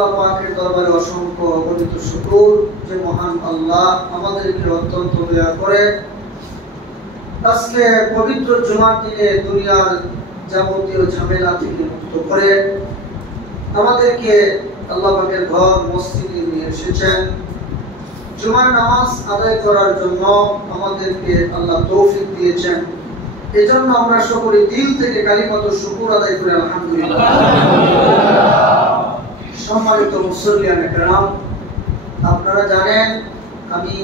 আল্লাহ পাকের দরবারে অসংখ্য অগণিত শুকর যে মহান আল্লাহ আমাদেরকে অত্যন্ত দয়া করে আজকে পবিত্র জুমার দিনে দুনিয়ার যাবতীয় ঝামেলা থেকে মুক্ত করে আমাদেরকে আল্লাহ পাকের ঘর মসজিদে নিয়ে এসেছেন। জুমার নামাজ আদায় করার জন্য আমাদেরকে আল্লাহ তৌফিক দিয়েছেন। এজন্য আমরা সকলে দিল থেকে কালিমাত শুকর আদায় করি আলহামদুলিল্লাহ। সম্মানিত মুসল্লিয়ান کرام, আপনারা জানেন আমি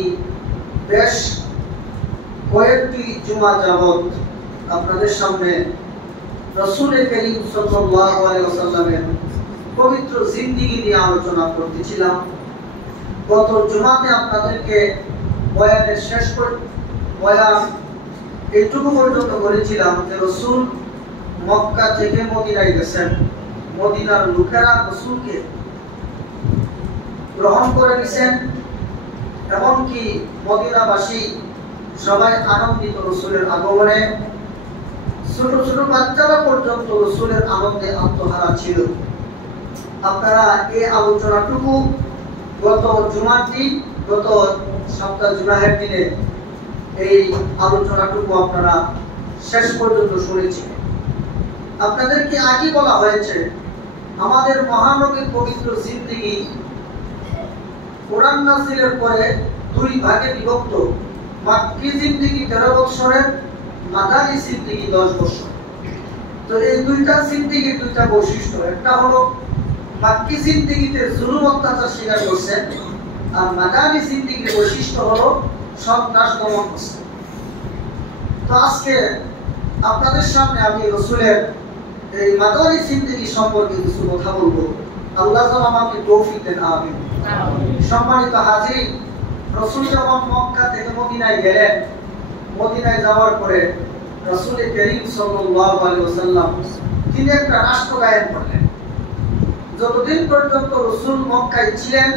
বেশ কয়েকটি জুমা যাবত আপনাদের সামনে রাসূল করিম সাল্লাল্লাহু আলাইহি ওয়াসাল্লামের পবিত্র জিন্দেগি নিয়ে আলোচনা করতেছিলাম। গত জুমাতে আপনাদেরকে বয়ানের শেষ বয়ান এইটুকু পর্যন্ত করেছিলাম যে রাসূল মক্কা থেকে মদিনায় গেছেন। মদিনার লোকেরা রাসূলকে গ্রহণ করে নিয়েছেন, এমনকি মদিনাবাসী সবাই আনন্দিত রাসূলের আগমনে। ছোট ছোট বাচ্চারা পর্যন্ত রাসূলের আনন্দে আত্মহারা ছিল। আপনারা এই আলোচনাটুকু গত জুমার দিন, গত সপ্তাহ জুমাহের দিনে এই আলোচনাটুকু আপনারা শেষ পর্যন্ত শুনেছেন। আপনাদেরকে আগে বলা হয়েছে আমাদের মহানবীর পবিত্র জিন্দেগি কোরআন নাযিলের পরে দুই ভাগে বিভক্ত। মাক্কি জিন্দেগি 13 বছরের, মাদানী জিন্দেগি 10 বছর। তো এই দুইটা জিন্দেগির দুইটা বৈশিষ্ট্য। একটা হলো মাক্কি জিন্দেগিতে জুলুম অত্যাচার স্বীকার করছেন, আর মাদানী জিন্দেগির বৈশিষ্ট্য হলো সন্ত্রাস দমন করছেন। তো আজকে আপনাদের সামনে আমি রাসূলের এই মাদানী জিন্দেগি সম্পর্কে কিছু কথা বলবো। আল্লাহ যেন আমাকে তৌফিক দেন, আমিন। সম্মানিত হাজির, রাসূল যখন মক্কা থেকে মদিনায় গেলেন, মদিনায় যাওয়ার পরে রাসূল করিম সাল্লাল্লাহু আলাইহি ওয়াসাল্লাম তিনি একটা রাষ্ট্র কায়েম করলেন। যতদিন পর্যন্ত রাসূল মক্কায় ছিলেন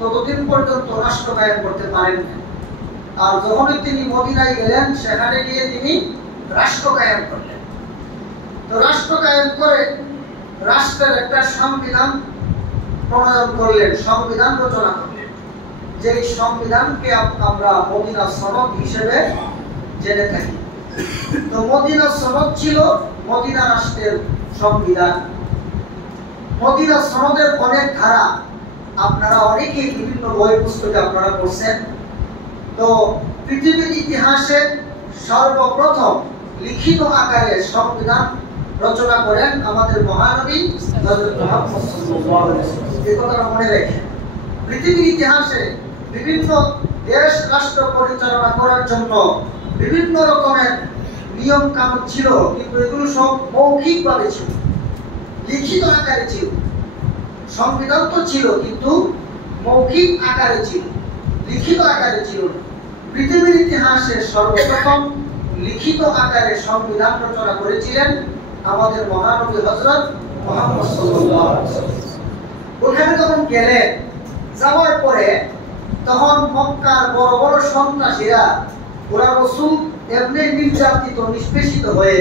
ততদিন পর্যন্ত রাষ্ট্র কায়েম করতে পারেন না। আর যখনই তিনি মদিনায় গেলেন সেখানে গিয়ে তিনি রাষ্ট্র কায়েম করলেন। তো রাষ্ট্র কায়েম করে রাষ্ট্রের একটা সংবিধান প্রণয়ন করলেন, সংবিধান রচনা করলেন। যে সংবিধানকে আমরা মদিনা সনদ হিসেবে জেনে থাকি। তো মদিনা সনদ ছিল মদিনা রাষ্ট্রের সংবিধান। মদিনা সনদের অনেক ধারা আপনারা অনেকেই বিভিন্ন বই পুস্তকে আপনারা পড়ছেন। তো পৃথিবীর ইতিহাসে সর্বপ্রথম লিখিত আকারে সংবিধান রচনা করেন আমাদের মহানবী হযরত মুহাম্মদ সাল্লাল্লাহু আলাইহি ওয়াসাল্লাম। এই কথাটা মনে রাখেন। পৃথিবীর ইতিহাসে বিভিন্ন দেশ রাষ্ট্র পরিচালনা করার জন্য বিভিন্ন রকমের নিয়ম কানুন ছিল, কিন্তু এগুলো সব মৌখিকভাবে ছিল, লিখিত আকারে ছিল। সংবিধান তো ছিল কিন্তু মৌখিক আকারে ছিল, লিখিত আকারে ছিল না। পৃথিবীর ইতিহাসে সর্বপ্রথম লিখিত আকারে সংবিধান রচনা করেছিলেন আমাদের মহানবী হযরত মুহাম্মদ সাল্লাল্লাহু আলাইহি ওয়াসাল্লাম। ওখানে যখন গেলেন, যাওয়ার পরে তখন মক্কার বড় বড় সন্ত্রাসীরা ওরা রাসূল এমনি নির্যাতিত নিষ্পেষিত হয়ে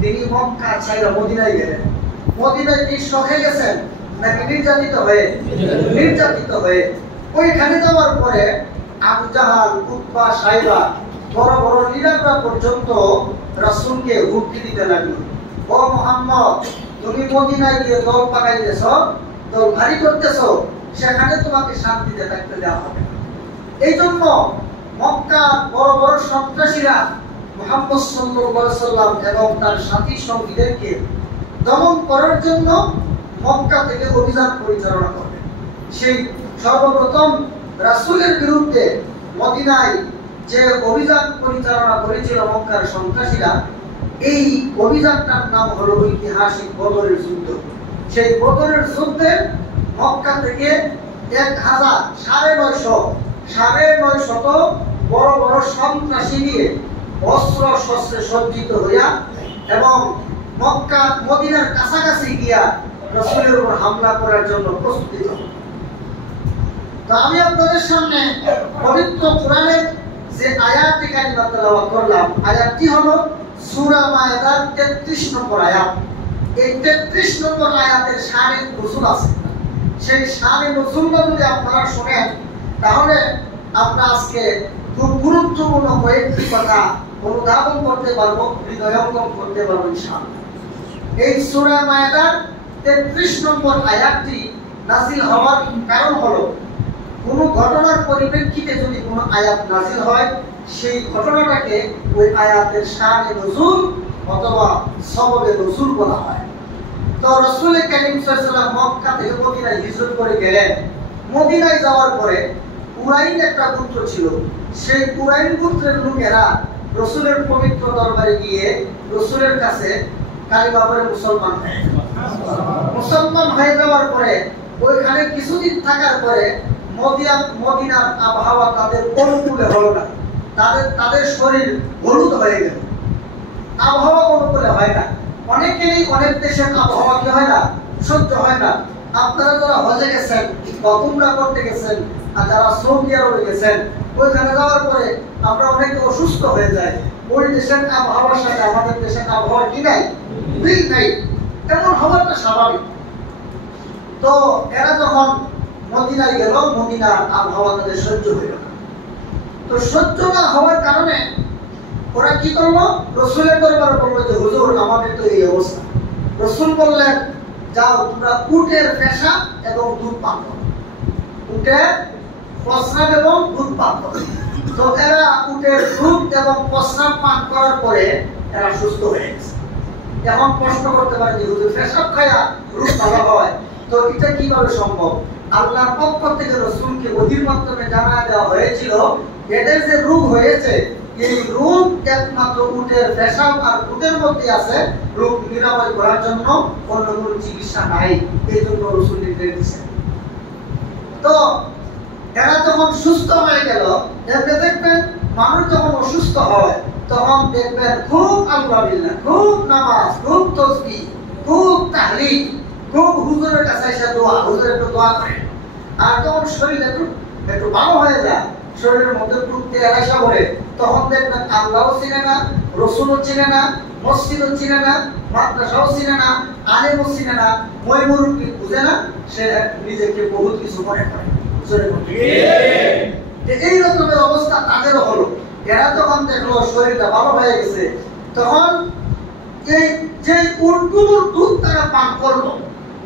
তিনি মক্কা ছেড়ে মদিনায় গেলেন। মদিনায় কি শখে গেছেন নাকি নির্যাতিত হয়ে? নির্যাতিত হয়ে। ওইখানে যাওয়ার পরে আবু জাহাল, উতবা, সাইবা বড় বড় লিডাররা পর্যন্ত রাসূলকে হুমকি দিতে লাগলো, ও মুহাম্মদ, তুমি মদিনায় গিয়ে দল পাকাইতেছ, দল ভারী করতেছ, সেখানে তোমাকে শান্তিতে থাকতে দেওয়া হবে না। এই জন্য মক্কার বড় বড় সন্ত্রাসীরা মুহাম্মদ সাল্লাল্লাহু আলাইহি ওয়াসাল্লাম এবং তার সাথী সঙ্গীদেরকে দমন করার জন্য মক্কা থেকে অভিযান পরিচালনা করলেন। সেই সর্বপ্রথম রাসূলের বিরুদ্ধে মদিনায় যে অভিযান পরিচালনা করেছিল মক্কার সন্ত্রাসীরা, এই অভিযানটার নাম হলো ঐতিহাসিক বদরের যুদ্ধ। সেই বদরের যুদ্ধে মক্কা থেকে 9,900 বড় বড় সন্ত্রাসী নিয়ে অস্ত্র শস্ত্রে সজ্জিত হইয়া এবং মক্কা মদিনার কাছাকাছি গিয়া রাসূলের উপর হামলা করার জন্য প্রস্তুতি হল। তো আমি আপনাদের সামনে পবিত্র কোরআনের যে আয়াতটি কারিমা তেলাওয়াত করলাম, আয়াতটি হলো সূরা মায়েদার 33 নম্বর আয়াত। এই 33 নম্বর আয়াতের শানে নজুল আছে। সেই শানে নজুলটা যদি আপনারা শোনেন, তাহলে আমরা আজকে খুব গুরুত্বপূর্ণ কয়েকটি কথা অনুধাবন করতে পারবো, হৃদয়ঙ্গম করতে পারবো ইনশাআল্লাহ। এই সূরা মায়েদার 33 নম্বর আয়াতটি নাযিল হওয়ার কারণ হলো, কোনো ঘটনার পরিপ্রেক্ষিতে যদি কোনো আয়াত নাযিল হয়, সেই ঘটনাটাকে ওই আয়াতের শানে নজুল অথবা সববে নজুল বলা হয়। তো রাসূল কারীম সাল্লাল্লাহু আলাইহি ওয়াসাল্লাম মক্কা থেকে মদিনায় হিজরত করে গেলেন। মদিনায় যাওয়ার পরে কুরাইন একটা গোত্র ছিল, সেই কুরাইন গোত্রের লোকেরা রাসূলের পবিত্র দরবারে গিয়ে রাসূলের কাছে কালিমা পড়ে মুসলমান হয়ে যাওয়ার পরে ওইখানে কিছুদিন থাকার পরে মদিনার আবহাওয়া তাদের অনুকূলে হলো না, তাদের শরীর হলুদ হয়ে গেল, আবহাওয়া অনুকূলে হয় না। অনেকেরই অনেক দেশের আবহাওয়া কি হয় না, সহ্য হয় না। আপনারা যারা হজে গেছেন বা উমরা করতে গেছেন, আর যারা সৌদি আরবে গেছেন, ওইখানে যাওয়ার পরে আমরা অনেকে অসুস্থ হয়ে যাই। ওই দেশের আবহাওয়ার সাথে আমাদের দেশের আবহাওয়া কি নাই, মিল নাই, এমন হওয়াটা স্বাভাবিক। তো এরা যখন মদিনায় গেল, মদিনার আবহাওয়া তাদের সহ্য হইল না। তো সহ্য না হওয়ার কারণে ওরা কি করলো, রাসূলের দরবারে বলল যে হুজুর আমাদের তো এই অবস্থা। রাসূল বললেন, যাও তোমরা উটের পেশাব এবং দুধ পান করো, উটের প্রস্রাব এবং দুধ পান করো। তো এরা উটের দুধ এবং প্রস্রাব পান করার পরে এরা সুস্থ হয়ে গেছে। এখন প্রশ্ন করতে পারে যে হুজুর পেশাব খায়া রোগ ভালো হয়, তো এটা কিভাবে সম্ভব? আল্লাহর পক্ষ থেকে রাসূলকে ওহীর মাধ্যমে জানায় দেওয়া হয়েছিল, এদের যে রোগ হয়েছে এই রোগ একমাত্র উটের পেশাব আর দুধের মধ্যে আছে, রোগ নিরাময় করার জন্য অন্য কোনো চিকিৎসা নাই। এই জন্য রাসূল নির্দেশ দিয়েছেন। তো এরা যখন সুস্থ হয়ে গেল, এমনি দেখবেন মানুষ যখন অসুস্থ হয় তখন দেখবেন খুব আল্লাহবিল্লাহ, খুব নামাজ, খুব তাসবিহ, খুব তাহলিল, খুব হুজুরের কাছে এসে দোয়া, হুজুর একটু দোয়া করে। আর যখন শরীর একটু ভালো হয়ে যায়, শরীরের মধ্যে প্রত্যেক আশা করে, তখন দেখবেন আল্লাহও চিনে না, রাসূলও চিনে না, মসজিদও চিনে না, মাদ্রাসাও চিনে না, আলেমও চিনে না, মই মুরব্বি বুঝে না, সে নিজেকে বহুত কিছু মনে করে। এই রকমের অবস্থা তাদেরও হলো। এরা যখন দেখলো শরীরটা ভালো হয়ে গেছে, তখন এই যে উটগুলোর দুধ তারা পান করলো,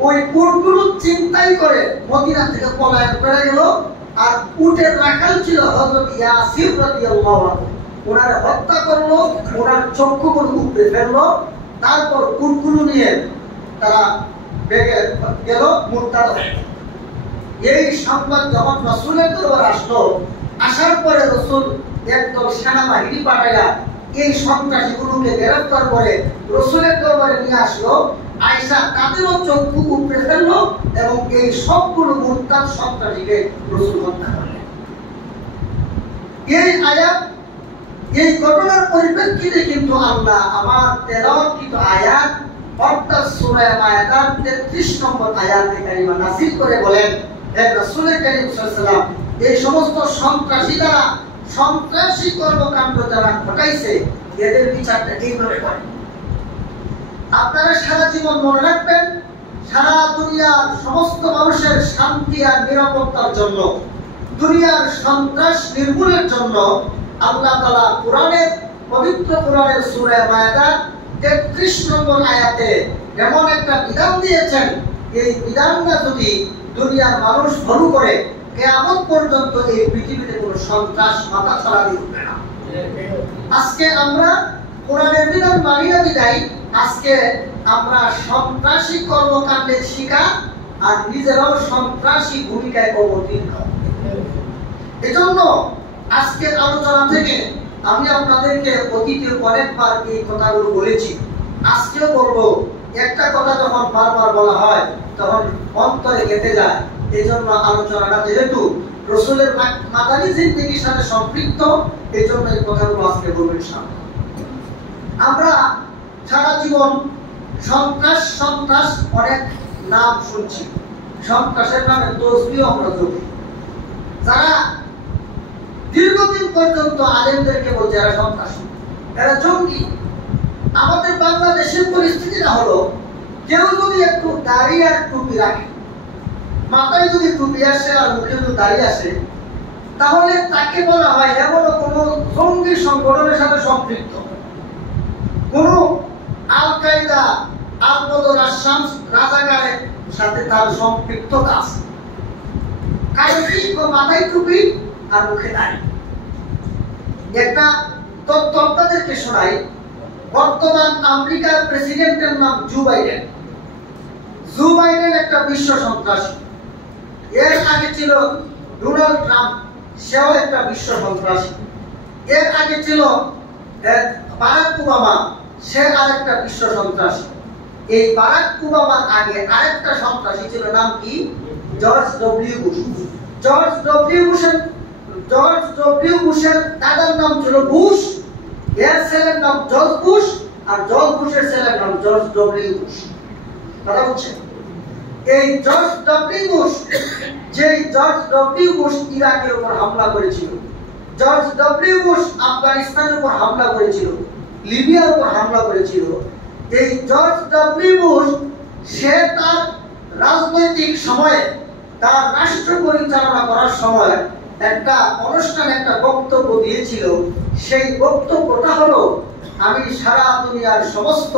ওই উটগুলো চিন্তাই করে মদিনা থেকে পলায়ন করে গেল। আর উটের রাখাল ছিল হযরত ইয়াসির রাদিয়াল্লাহু আনহু, ওনার হত্যা করলো, ওনার চক্ষুগুলো উপড়ে ফেললো, তারপর উটগুলো নিয়ে তারা বেগে গেল, মুরতাদ হয়ে গেল। এই সংবাদ যখন রাসূলের দরবারে আসলো, আসার পরে রাসূল একদল সেনাবাহিনী পাঠাইয়া এই সন্ত্রাসীগুলোকে গ্রেফতার করে রাসূলের দরবারে নিয়ে আসলো। আয়েশা তাদেরও চক্ষু উপড়ে ফেললো এবং এই সবগুলো মুরতাদ সন্ত্রাসীকে রাসূল হত্যা করলেন। এই আয়াত, এই ঘটনার পরিপ্রেক্ষিতে কিন্তু আল্লাহ আমার তেলাওয়াতকৃত আয়াত অর্থাৎ সূরা মায়েদার 33 নম্বর আয়াতে কারিমা নাযিল করে বলেন, হে রাসূল কারীম সাল্লাল্লাহু আলাইহি ওয়াসাল্লাম, এই সমস্ত সন্ত্রাসীরা সন্ত্রাসী কর্মকাণ্ড যারা ঘটাইছে এদের বিচারটা এইভাবে করে। আপনারা সারা জীবন মনে রাখবেন, সারা দুনিয়ার সমস্ত মানুষের শান্তি আর নিরাপত্তার জন্য, দুনিয়ার সন্ত্রাস নির্মূলের জন্য আল্লাহ তাআলা কোরআনের পবিত্র কোরআনের সূরা মায়েদার 33 নম্বর আয়াতে এমন একটা বিধান দিয়েছেন, এই বিধানটা যদি দুনিয়ার মানুষ ফলো করে, কিয়ামত পর্যন্ত এই পৃথিবীতে কোনো সন্ত্রাস মাথা ছাড়া দিয়ে উঠবে না। আজকে আমরা কোরআনের বিধান মানি না বিধায় আজকে আমরা সন্ত্রাসী কর্মকাণ্ডের শিকার আর নিজেরাও সন্ত্রাসী ভূমিকায় অবতীর্ণ। এজন্য আজকের আলোচনা থেকে আমি আপনাদেরকে অতীতে অনেকবার এই কথাগুলো বলেছি, আজকেও বলবো। একটা কথা যখন বারবার বলা হয় তখন অন্তরে গেঁথে যায়। এই জন্য আলোচনাটা যেহেতু রাসূলের মাদানী জিন্দেগির সাথে সম্পৃক্ত, এই জন্য এই কথাগুলো আজকে বলবো ইনশাআল্লাহ। আমরা সারা জীবন সন্ত্রাস অনেক নাম শুনছি, সন্ত্রাসের নামে তসবিহ আমরা জপি। যারা দীর্ঘদিন পর্যন্ত আলেমদেরকে বলছে এরা সন্ত্রাসী, এরা জঙ্গি। আমাদের বাংলাদেশের পরিস্থিতিটা হলো, কেউ যদি একটু দাড়ি আর টুপি রাখে, মাথায় যদি টুপি আসে আর মুখে যদি দাঁড়িয়ে আসে, তাহলে তাকে বলা হয় এমন কোন জঙ্গি সংগঠনের সাথে সম্পৃক্ত, কোন আল কায়দা, আল বদর আসাম রাজাকারের সাথে তার সম্পৃক্ততা আছে। কারণ কি, মাথায় টুপি আর মুখে দাঁড়ি। একটা তথ্য আপনাদেরকে শোনাই। বর্তমান আমেরিকার প্রেসিডেন্টের নাম জো বাইডেন। জো বাইডেন একটা বিশ্ব সন্ত্রাসী। এর আগে ছিল ডোনাল্ড ট্রাম্প, সেও একটা বিশ্ব সন্ত্রাসী। এর আগে ছিল বারাক ওবামা, সে আরেকটা বিশ্ব সন্ত্রাসী। এই বারাক ওবামার আগে আরেকটা সন্ত্রাসী ছিল, নাম কি? George W Bush. George W বুশের দাদার নাম ছিল বুশ, এর ছেলের নাম জর্জ বুশ, আর জর্জ বুশের ছেলের নাম জর্জ ডব্লিউ বুশ। কথা বুঝছেন? এই জর্জ ডব্লিউ বুশ, যে জর্জ ডব্লিউ বুশ ইরাকের উপর হামলা করেছিল, জর্জ ডব্লিউ বুশ আফগানিস্তানের উপর হামলা করেছিল, লিবিয়ার উপর হামলা করেছিল, এই জর্জ ডব্লিউ বুশ সে তার রাজনৈতিক সময়ে, তার রাষ্ট্র পরিচালনা করার সময় একটা অনুষ্ঠানে একটা বক্তব্য দিয়েছিল। সেই বক্তব্যটা হলো, আমি সারা দুনিয়ার সমস্ত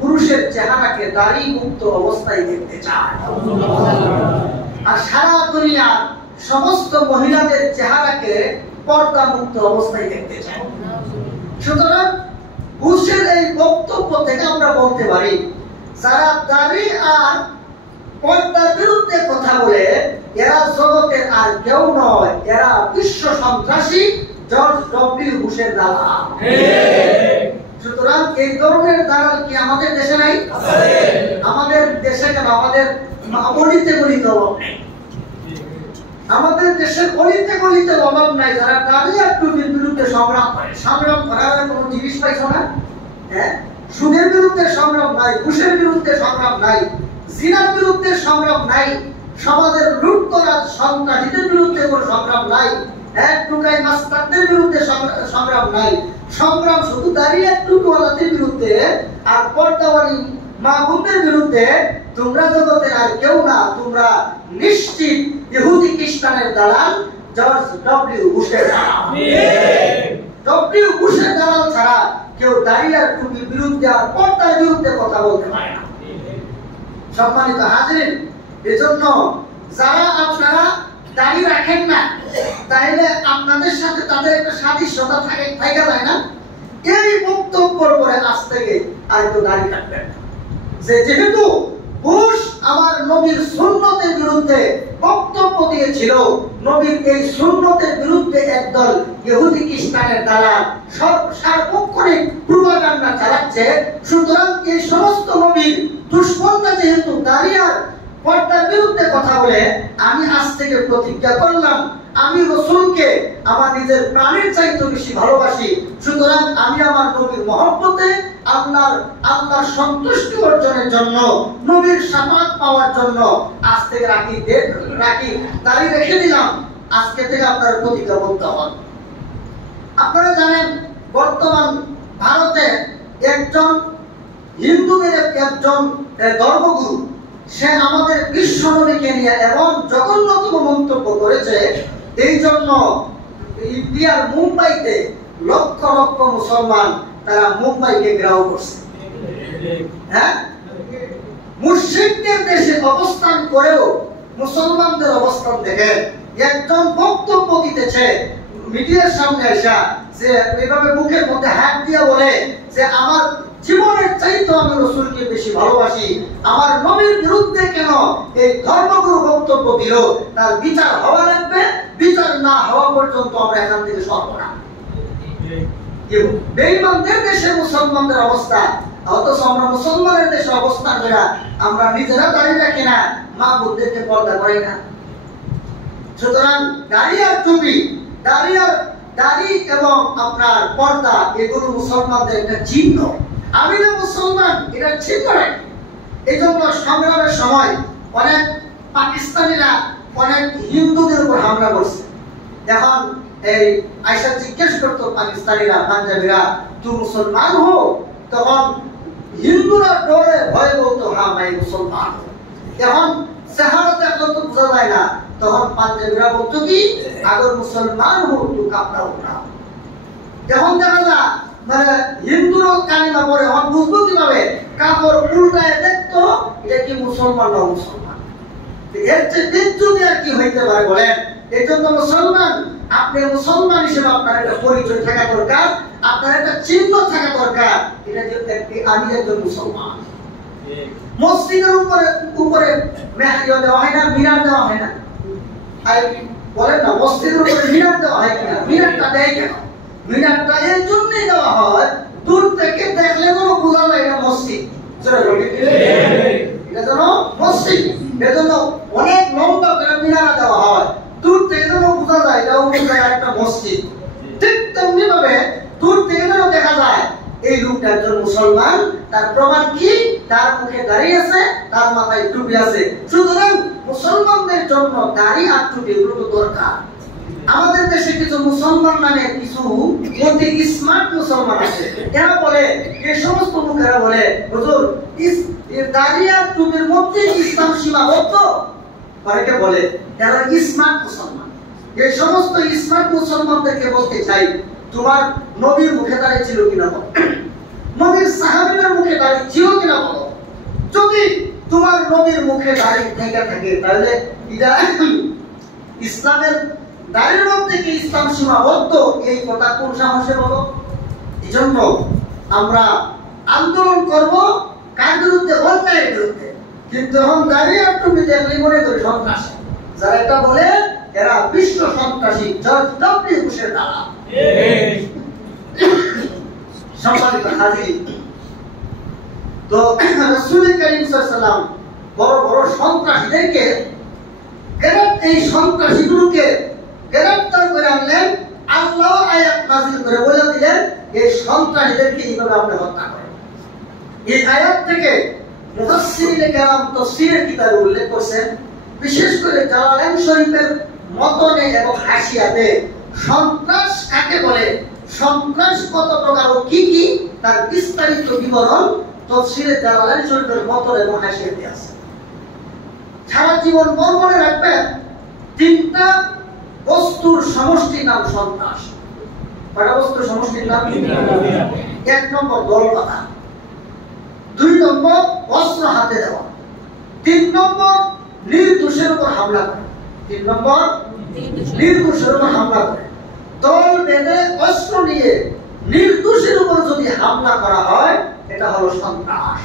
পুরুষের চেহারাকে দাড়ি মুক্ত অবস্থায় দেখতে চাই, আর সারা দুনিয়ার সমস্ত মহিলাদের চেহারাকে পর্দা মুক্ত অবস্থায় দেখতে চাই। সুতরাং বুশের এই বক্তব্য থেকে আমরা বলতে পারি, যারা দাড়ি আর পর্দার বিরুদ্ধে কথা বলে এরা জগতের আর কেউ নয়, এরা বিশ্ব সন্ত্রাসী জর্জ ডব্লিউ বুশের দালাল। সুতরাং এই ধরনের দালাল কি আমাদের দেশে নাই? আমাদের দেশে কেন, আমাদের অলিতে গলিতে অভাব নেই। আমাদের দেশের অলিতে গলিতে অভাব নাই যারা দাড়ি আর টুপির বিরুদ্ধে সংগ্রাম করে। সংগ্রাম করার কোনো জিনিস পাইছো না? হ্যাঁ, সুদের বিরুদ্ধে সংগ্রাম নাই, ঘুষের বিরুদ্ধে সংগ্রাম নাই, জিনার বিরুদ্ধে সংগ্রাম নাই, সমাজের লুটতরাজ সন্ত্রাসীদের বিরুদ্ধে কোনো সংগ্রাম নাই, এক টুকাই মাস্তানদের বিরুদ্ধে সংগ্রাম নাই। সংগ্রাম শুধু দাঁড়িয়ে টুকুওয়ালাদের বিরুদ্ধে আর পর্দাওয়ালি মা বোনদের বিরুদ্ধে। তোমরা জগতের আর কেউ না, তোমরা নিশ্চিত ইহুদি খ্রিস্টানের দালাল জর্জ ডব্লিউ বুশের দালাল। ডব্লিউ বুশের দালাল ছাড়া কেউ দাঁড়িয়ে আর টুপির বিরুদ্ধে আর পর্দার বিরুদ্ধে কথা বলতে পারে না। সম্মানিত হাজির, এজন্য যারা আপনারা দাড়ি রাখেন না, তাইলে আপনাদের সাথে তাদের একটা সাদৃশ্যতা থাকে যায় না? এই বক্তব্যের পরে আজ থেকে আর কেউ দাড়ি রাখবেন না। যেহেতু বুশ আমার নবীর সুন্নতের বিরুদ্ধে বক্তব্য দিয়েছিল, নবীর এই সুন্নতের বিরুদ্ধে একদল ইহুদি খ্রিস্টানের দ্বারা সার্বক্ষণিক প্রোপাগান্ডা চালাচ্ছে। সুতরাং এই সমস্ত নবীর দুশ্মনরা যেহেতু দাঁড়িয়ে পর্দার বিরুদ্ধে কথা বলে, আমি আজ থেকে প্রতিজ্ঞা করলাম, আমি রাসূলকে আমার নিজের প্রাণের চাইতে বেশি ভালোবাসি। সুতরাং আমি আমার নবীর মহব্বতে আল্লাহর সন্তুষ্টি অর্জনের জন্য, নবীর শাফাত পাওয়ার জন্য আজ থেকে রাখি দাঁড়িয়ে রেখে দিলাম। আজকে থেকে আপনারা প্রতিজ্ঞাবদ্ধ হন। আপনারা জানেন বর্তমান ভারতে একজন হিন্দুদের একজন ধর্মগুরু, সে আমাদের বিশ্ব নবীকে নিয়ে এবং জঘন্যতম মন্তব্য করেছে। এই জন্য ইন্ডিয়ার মুম্বাইতে লক্ষ লক্ষ মুসলমান তারা মুম্বাইকে ঘেরাও করছে। হ্যাঁ, মুশরিকদের দেশে অবস্থান করেও মুসলমানদের অবস্থান দেখে একজন বক্তব্য দিতেছে মিডিয়ার সামনে এসে, যে এভাবে মুখের মধ্যে হাত দিয়ে বলে যে আমার জীবনের চাইতে আমি রাসূলকে বেশি ভালোবাসি, আমার নবীর বিরুদ্ধে কেন এই ধর্মগুরু বক্তব্য দিল, তার বিচার হওয়া লাগবে। বিচার না হওয়া পর্যন্ত আমরা এখান থেকে সরব না। বেঈমানদের দেশে মুসলমানদের অবস্থা, অথচ আমরা মুসলমানের দেশে অবস্থান করে আমরা নিজেরা দাঁড়িয়ে রাখি না, মা বোনদেরকে পর্দা করি না। সুতরাং দাড়ি আর টুপি, দাড়ি এবং আপনার পর্দা, এগুলো মুসলমানদের একটা চিহ্ন। আমি না মুসলমান, এটা চিহ্ন রাখি। এই জন্য সংগ্রামের সময় অনেক পাকিস্তানিরা অনেক হিন্দুদের উপর হামলা করছে। এখন এই আয়েশা জিজ্ঞেস করতো পাকিস্তানিরা, পাঞ্জাবিরা, তুই মুসলমান হো? তখন হিন্দুরা ডরে ভয়ে বলতো, হ্যাঁ ভাই মুসলমান। এখন চেহারা দেখলে তো বোঝা যায় না, তখন পাঞ্জাবিরা বলতো কি আগর মুসলমান হো তো কাপড়া উঠা। এখন দেখা যায় মানে হিন্দুরও কালিমা পড়ে, এখন বুঝবো কিভাবে? কাপড় উল্টায় দেখতো এটা কি মুসলমান না মুসলমান। এর চেয়ে বিদ্যুৎ আর কি হইতে পারে বলেন? এই জন্য মুসলমান, আপনি মুসলমান হিসেবে আপনার একটা পরিচয় থাকা দরকার, আপনার একটা চিহ্ন থাকা দরকার, এটা যে আমি একজন মুসলমান। মসজিদের উপরে মেহরাব দেওয়া হয় না, মিনার দেওয়া হয় না? আর বলেন না মসজিদের উপরে মিনার দেওয়া হয় কিনা? মিনারটা দেয় কেন? মিনারটা এই জন্যই দেওয়া হয়, দূর থেকে দেখলে কোনো বোঝা যায় না মসজিদ, এটা যেন মসজিদ। এজন্য অনেক লম্বা করে মিনার দেওয়া হয়, দূর থেকে যেন বোঝা যায় এটা একটা মসজিদ। ঠিক তেমনি ভাবে দূর থেকে যেন দেখা যায় এই লোকটা একজন মুসলমান। তার প্রমাণ কি? তার মুখে দাড়ি আছে, তার মাথায় টুপি আছে। সুতরাং মুসলমানদের জন্য দাড়ি আর টুপি এগুলো তো দরকার। আমাদের দেশে কিছু মুসলমান নামে কিছু অতি স্মার্ট মুসলমান আছে, এরা বলে, এই সমস্ত লোকেরা বলে হুজুর দাড়ি আর টুপির মধ্যে ইসলাম সীমাবদ্ধ। অনেকে বলে এরা স্মার্ট মুসলমান। এই সমস্ত স্মার্ট মুসলমানদেরকে বলতে চাই, তোমার নবীর মুখে দাড়ি ছিল কিনা বলো, নবীর সাহাবীদের মুখে দাড়ি ছিল কিনা বলো। যদি তোমার নবীর মুখে দাড়ি থেকে থাকে তাহলে এটা ইসলামের দাড়ির মধ্যে কি ইসলাম সীমাবদ্ধ? এই কথা কোন সাহসে বলো? এই জন্য আমরা আন্দোলন করব কার বিরুদ্ধে? অন্যায়ের বিরুদ্ধে। কিন্তু এখন দাড়ি আর টুপি দেখলে মনে করি সন্ত্রাসী। যারা এটা বলে এরা বিশ্ব সন্ত্রাসী, জর্জ ডব্লিউ বুশের দ্বারা। সম্মানিত হাজির, তো রাসূল করিম সাল্লাল্লাহু আলাইহি ওয়াসাল্লাম বড় বড় সন্ত্রাসীদেরকে এই সন্ত্রাসীগুলোকে গ্রেফতার করে আনলেন। আল্লাহ আয়াত নাযিল করে বলে দিলেন এই সন্ত্রাসীদেরকে এইভাবে আপনি হত্যা করেন। এই আয়াত থেকে মুফাসসিরিনে কেরাম তাফসীরের কিতাবে উল্লেখ করেছেন, বিশেষ করে জালালাইন শরীফের মতনে এবং হাসিয়াতে সন্ত্রাস কাকে বলে, সন্ত্রাস কত প্রকার ও কি কি, তার বিস্তারিত বিবরণ তাফসীরে জালালাইন শরীফের মতনে এবং হাসিয়াতে আছে। সারা জীবন মনে রাখবেন, তিনটা বস্তুর সমষ্টির নাম সন্ত্রাস। কয়টা বস্তুর সমষ্টির নাম? এক নম্বর দল বাঁধা, দুই নম্বর অস্ত্র হাতে দেওয়া, তিন নম্বর নির্দোষের উপর হামলা করে। তিন নম্বর নির্দোষের উপর হামলা করে। দল বেঁধে অস্ত্র নিয়ে নির্দোষের উপর যদি হামলা করা হয় এটা হলো সন্ত্রাস।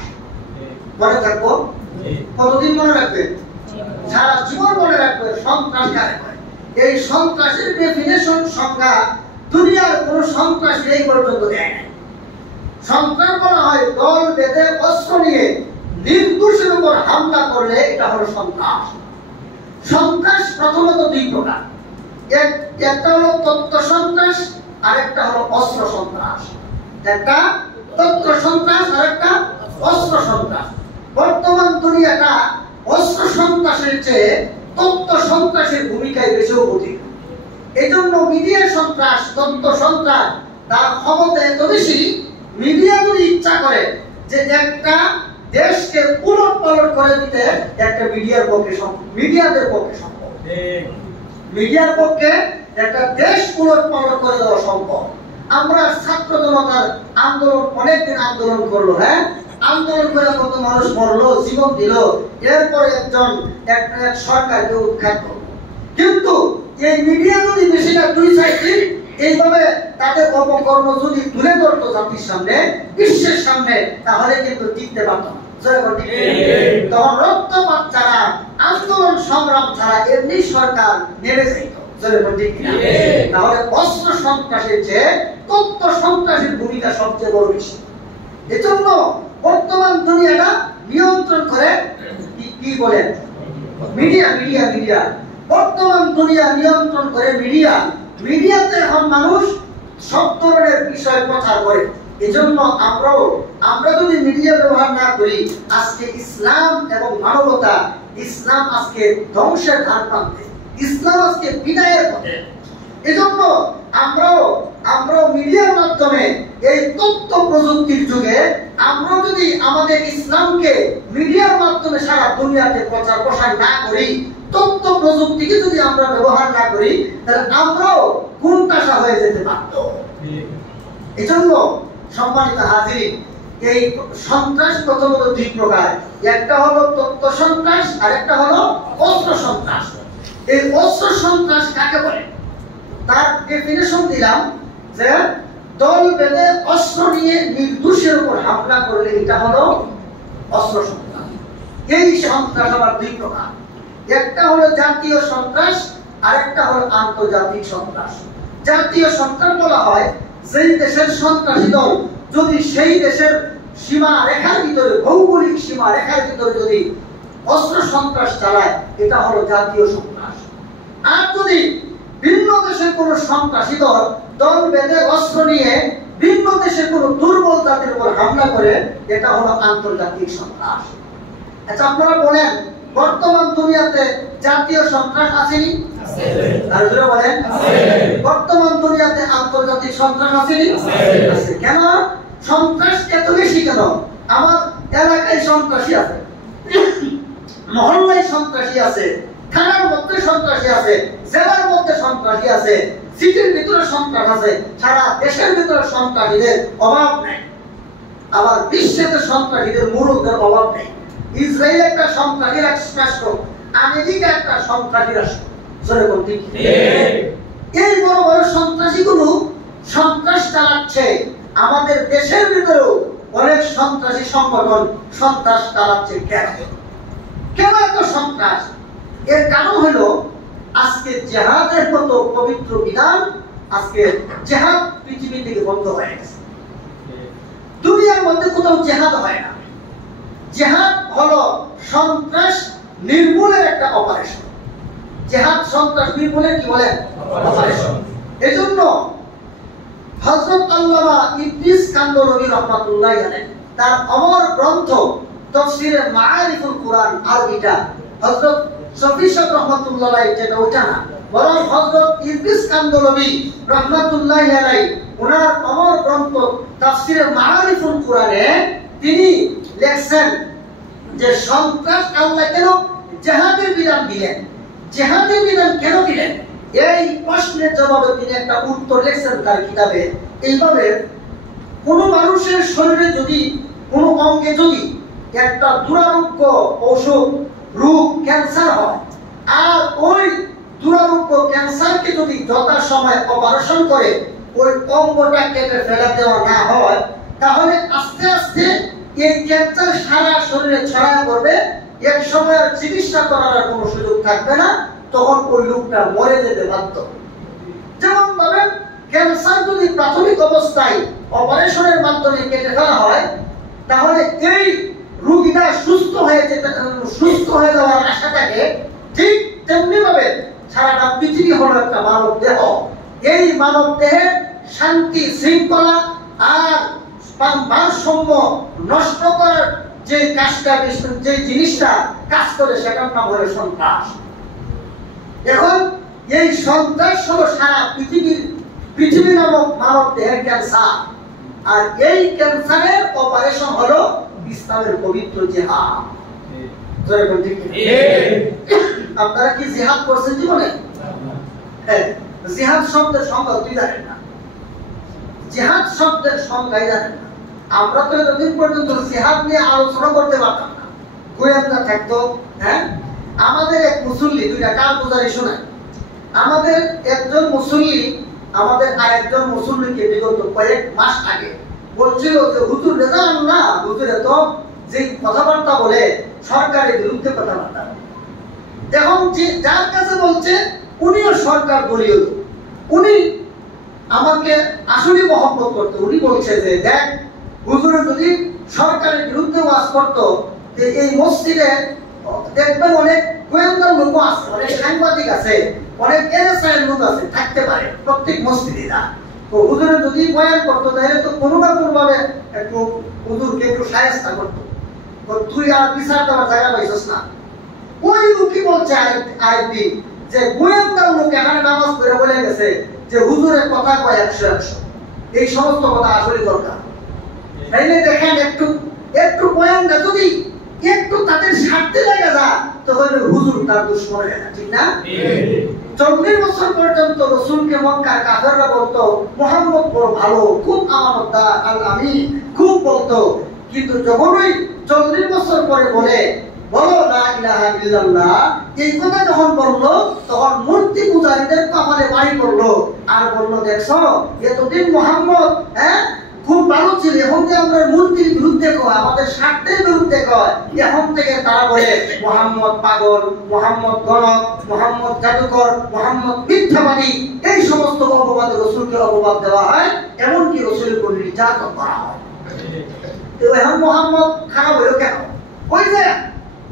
মনে থাকবো? কতদিন মনে রাখবে? সারা জীবন মনে রাখবে সন্ত্রাস কাকে বলে। এই সন্ত্রাসের ডেফিনেশন সংজ্ঞা দুনিয়ার কোন সন্ত্রাসী এই পর্যন্ত দেয় নাই। সন্ত্রাস বলা হয় দল বেঁধে অস্ত্র নিয়ে নির্দোষের উপর হামলা করলে এটা হলো সন্ত্রাস। সন্ত্রাস প্রথমত দুই প্রকার, একটা হলো তথ্য সন্ত্রাস আর একটা হলো অস্ত্র সন্ত্রাস। একটা তথ্য সন্ত্রাস আর একটা অস্ত্র সন্ত্রাস। বর্তমান দুনিয়াটা অস্ত্র সন্ত্রাসের চেয়ে তথ্য সন্ত্রাসের ভূমিকায় বেশি অধিক। এই জন্য মিডিয়া সন্ত্রাস, তথ্য সন্ত্রাস তার ক্ষমতা এত বেশি, মিডিয়া যদি ইচ্ছা করে যে একটা দেশকে উলটপালট করে দিতে একটা মিডিয়ার পক্ষে সম্ভব, মিডিয়াদের পক্ষে সম্ভব। মিডিয়ার পক্ষে একটা দেশ উলটপালট করে দেওয়া সম্ভব। আমরা ছাত্র জনতার আন্দোলন, অনেকদিন আন্দোলন করলো, হ্যাঁ, আন্দোলন করে কত মানুষ মরলো, জীবন দিল, এরপরে একজন একটা সরকারকে উৎখাত করলো। কিন্তু এই মিডিয়া যদি বেশি না 2-4 দিন এইভাবে তাদের অপকর্ম যদি তুলে ধরতো জাতির সামনে, বিশ্বের সামনে, তাহলে কিন্তু টিকতে পারত না। তখন রক্তপাত ছাড়া, আন্দোলন সংগ্রাম ছাড়া এমনি সরকার নেমে যাইত। তাহলে অস্ত্র সন্ত্রাসের চেয়ে তথ্য সন্ত্রাসের ভূমিকা সবচেয়ে বড় বেশি। এজন্য বর্তমান দুনিয়াটা নিয়ন্ত্রণ করে কি বলেন? মিডিয়া। মিডিয়া মিডিয়া বর্তমান দুনিয়া নিয়ন্ত্রণ করে মিডিয়া। মিডিয়াতে এখন মানুষ সব ধরনের বিষয় প্রচার করে। এজন্য আমরা যদি মিডিয়া ব্যবহার না করি, আজকে ইসলাম এবং মানবতা, ইসলাম আজকে ধ্বংসের ধার প্রান্তে, ইসলাম আজকে বিদায়ের পথে। এজন্য আমরাও মিডিয়ার মাধ্যমে এই তথ্য প্রযুক্তির যুগে আমরা যদি আমাদের ইসলামকে মিডিয়ার মাধ্যমে সারা দুনিয়াতে প্রচার প্রসার না করি, তথ্য প্রযুক্তিকে যদি আমরা ব্যবহার না করি, তাহলে আমরাও কোণঠাসা হয়ে যেতে পারত। এজন্য সম্মানিত হাজির, এই সন্ত্রাস প্রথমত দুই প্রকার, একটা হলো তথ্য সন্ত্রাস আর একটা হলো অস্ত্র সন্ত্রাস। এই অস্ত্র সন্ত্রাস কাকে বলে তার ডেফিনেশন দিলাম যে দল বেঁধে অস্ত্র নিয়ে নির্দোষের উপর হামলা করলে এটা হলো অস্ত্র সন্ত্রাস। এই সন্ত্রাস আবার দুই প্রকার, একটা হলো জাতীয় সন্ত্রাস আর একটা হলো আন্তর্জাতিক সন্ত্রাস। জাতীয় সন্ত্রাস বলা হয় যেই দেশের সন্ত্রাসী দল যদি সেই দেশের সীমা রেখার ভিতরে, ভৌগোলিক সীমা রেখার ভিতরে যদি অস্ত্র সন্ত্রাস চালায়, এটা হলো জাতীয় সন্ত্রাস। আর যদি ভিন্ন দেশের কোন সন্ত্রাসী দল বেঁধে অস্ত্র নিয়ে ভিন্ন দেশের কোন দুর্বল জাতির উপর হামলা করে, এটা হলো আন্তর্জাতিক সন্ত্রাস। আচ্ছা, আপনারা বলেন বর্তমান দুনিয়াতে জাতীয় সন্ত্রাস আসেনি? আছে। বলেন বর্তমান দুনিয়াতে আন্তর্জাতিক সন্ত্রাস আসেনি? আছে। কেন সন্ত্রাস এত বেশি? কেন আমার এলাকায় সন্ত্রাসী আছে, মহল্লায় সন্ত্রাসী আছে, থানার মধ্যে সন্ত্রাসী আছে, জেলার মধ্যে সন্ত্রাসী আছে, সিটির ভিতরে সন্ত্রাস আছে, সারা দেশের ভিতরে সন্ত্রাসীদের অভাব নেই। আবার বিশ্বের সন্ত্রাসীদের মূলদের অভাব নেই। ইসরায়েল একটা সন্ত্রাসী রাষ্ট্র, আমেরিকা একটা সন্ত্রাসী রাষ্ট্র। এই বড় বড় সন্ত্রাসীগুলো সন্ত্রাস চালাচ্ছে, আমাদের দেশের ভিতরেও অনেক সন্ত্রাসী সংগঠন সন্ত্রাস চালাচ্ছে। কেন এত সন্ত্রাস? এর কারণ হলো আজকে জিহাদের মতো পবিত্র বিধান, আজকে জিহাদ পৃথিবী থেকে বন্ধ হয়ে গেছে। দুনিয়ার মধ্যে কোথাও জিহাদ হয় না। জিহাদ হলো সন্ত্রাস নির্মূলের একটা অপারেশন। জিহাদ সন্ত্রাস নির্মূলের কি বলেন? অপারেশন। এজন্য হযরত আল্লামা ইদ্রিস কান্দরবী রাহমাতুল্লাহি আলাইহি তার অমর গ্রন্থ তাফসীরে মাআরিফুল কুরআন আরবিটা হযরত শফি সাহেব রাহমাতুল্লাহি আলাইহি, যেটা ওটা না, বরং হযরত ইদ্রিস কান্দরবী রাহমাতুল্লাহি আলাইহি ওনার অমর গ্রন্থ তাফসীরে মাআরিফুল কুরআনে তিনি লেখছেন যে সন্ত্রাস আল্লাহ কেন জিহাদের বিধান দিলেন, জিহাদের বিধান কেন দিলেন, এই প্রশ্নের জবাবে তিনি একটা উত্তর লিখছেন তার কিতাবে। এইভাবে কোন মানুষের শরীরে যদি কোন অঙ্গে যদি একটা দুরারোগ্য অসুখ, রোগ, ক্যান্সার হয়, আর ওই দুরারোগ্য ক্যান্সারকে যদি যথাসময়ে অপারেশন করে ওই অঙ্গটা কেটে ফেলে দেওয়া না হয়, তাহলে আস্তে আস্তে এই ক্যান্সার সারা শরীরে ছড়ায় পড়বে। এক সময় আর চিকিৎসা করার কোনো সুযোগ থাকবে না, তখন ওই লোকটা মরে যেতে বাধ্য। যেমন ভাবেন ক্যান্সার যদি প্রাথমিক অবস্থায় অপারেশনের মাধ্যমে কেটে ফেলা হয়, তাহলে এই রোগীটা সুস্থ হয়ে যাওয়ার আশা থাকে। ঠিক তেমনি ভাবে সারাটা পৃথিবী হলো একটা মানব দেহ। এই মানব দেহে শান্তি শৃঙ্খলা আর ভারসাম্য নষ্ট করার যে কাজটা, যে জিনিসটা কাজ করে, সেটার নাম হলো সন্ত্রাস। এখন এই সন্ত্রাস হলো সারা পৃথিবী নামক মানব দেহের ক্যান্সার, আর এই ক্যান্সারের অপারেশন হলো ইসলামের পবিত্র জিহাদ। আপনারা কি জিহাদ করছেন জীবনে? হ্যাঁ, জিহাদ শব্দের সংজ্ঞা তুই জানেন না, জিহাদ শব্দের সংজ্ঞাই জানেন না। আমরা তো এতদিন পর্যন্ত জিহাদ নিয়ে আলোচনা করতে পারতাম না, গোয়েন্দা থাকতো। হ্যাঁ, আমাদের এক মুসল্লি, দুইটা কারগুজারি শোনায়, আমাদের একজন মুসল্লি আমাদের আরেকজন মুসল্লিকে বিগত কয়েক মাস আগে বলছিল যে হুজুর জানেন না, হুজুর তো যে কথাবার্তা বলে সরকারের বিরুদ্ধে কথাবার্তা। এখন যে যার কাছে বলছে উনিও সরকার দলীয়, উনি আমাকে আসলে মহব্বত করতো। উনি বলছে যে দেখ হুজুর যদি সরকারের বিরুদ্ধে ওয়াজ করতো, যে এই মসজিদে দেখবেন অনেক গোয়েন্দা লোক আছে, অনেক সাংবাদিক আছে, অনেক এনএসআই লোক আছে, থাকতে পারে প্রত্যেক মসজিদে। না তো হুজুরে যদি বয়ান করতো, তাহলে তো কোনো না কোনো ভাবে একটু হুজুরকে একটু সাহায্য করতো। তো তুই আর বিচার দেওয়ার জায়গা পাইছিস না। ওই লোকই বলছে আরেকদিন যে গোয়েন্দা লোক এখানে নামাজ পড়ে বলে গেছে যে যে হুজুরের কথা কয় 100 এই সমস্ত কথা আসলে দরকার। তাইলে দেখেন একটু বয়ানটা যদি একটু তাদের স্বার্থে লাগা যায় তখন হুজুর তার দুশমন হয় না, ঠিক না? 40 বছর পর্যন্ত রাসূলকে মক্কার কাফেররা বলতো মুহাম্মদ বড় ভালো, খুব আমানতদার, আল আমিন খুব বলতো। কিন্তু যখনই 40 বছর পরে বলে বলো লা ইলাহা ইল্লাল্লাহ, এই কথা যখন বললো তখন মূর্তি পূজারীদের কপালে বাড়ি পড়লো আর বললো দেখছো এতদিন মুহাম্মদ খুব ভালো ছিল, এখন যে আমরা মূর্তির বিরুদ্ধে কয়, আমাদের স্বার্থের বিরুদ্ধে কয়, এখন থেকে তারা বলে মুহাম্মদ পাগল, মুহাম্মদ গণক, মুহাম্মদ জাদুকর, মুহাম্মদ মিথ্যাবাদী, এই সমস্ত অপবাদে রাসূলকে অপবাদ দেওয়া হয়, এমনকি রাসূলের উপর নির্যাতন করা হয়। তো এখন মুহাম্মদ খারাপ হলো কেন? ওই যে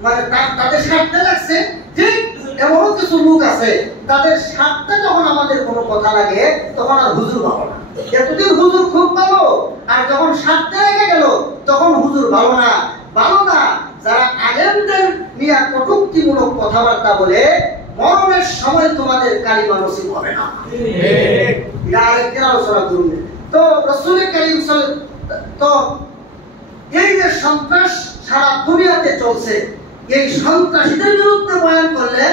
মানে তাদের স্বার্থে লাগছে। ঠিক এমনও কিছু লোক আছে তাদের স্বার্থে যখন আমাদের কোনো কথা লাগে তখন আর হুজুর ভালো না। এতদিন হুজুর খুব ভালো, আর যখন স্বার্থে লেগে গেল তখন হুজুর ভালো না। যারা আলেমদের নিয়ে কটূক্তিমূলক কথাবার্তা বলে মরণের সময় তোমাদের কালিমা নসিব হবে না। এটা আরেকদিন আলোচনা করুন। তো রাসূল কারীম তো এই যে সন্ত্রাস সারা দুনিয়াতে চলছে, এই সন্ত্রাসীদের বিরুদ্ধে বয়ান করলে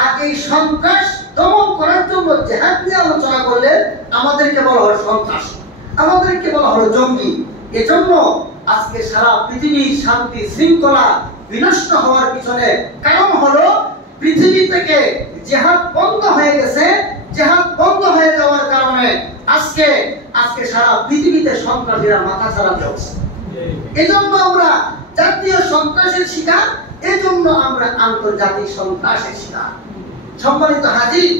আর এই সন্ত্রাস দমন করার জন্য জিহাদ নিয়ে আলোচনা করলে আমাদেরকে বলা হয় সন্ত্রাস, আমাদেরকে বলা হলো জঙ্গি। এজন্য আজকে সারা পৃথিবীর শান্তি শৃঙ্খলা বিনষ্ট হওয়ার পিছনে কারণ হলো পৃথিবী থেকে জিহাদ বন্ধ হয়ে গেছে। জিহাদ বন্ধ হয়ে যাওয়ার কারণে আজকে সারা পৃথিবীতে সন্ত্রাসীরা মাথা ছাড়াতে হচ্ছে। এজন্য আমরা জাতীয় সন্ত্রাসের শিকার, এজন্য আমরা আন্তর্জাতিক সন্ত্রাসের শিকার। সম্মানিত হাজির,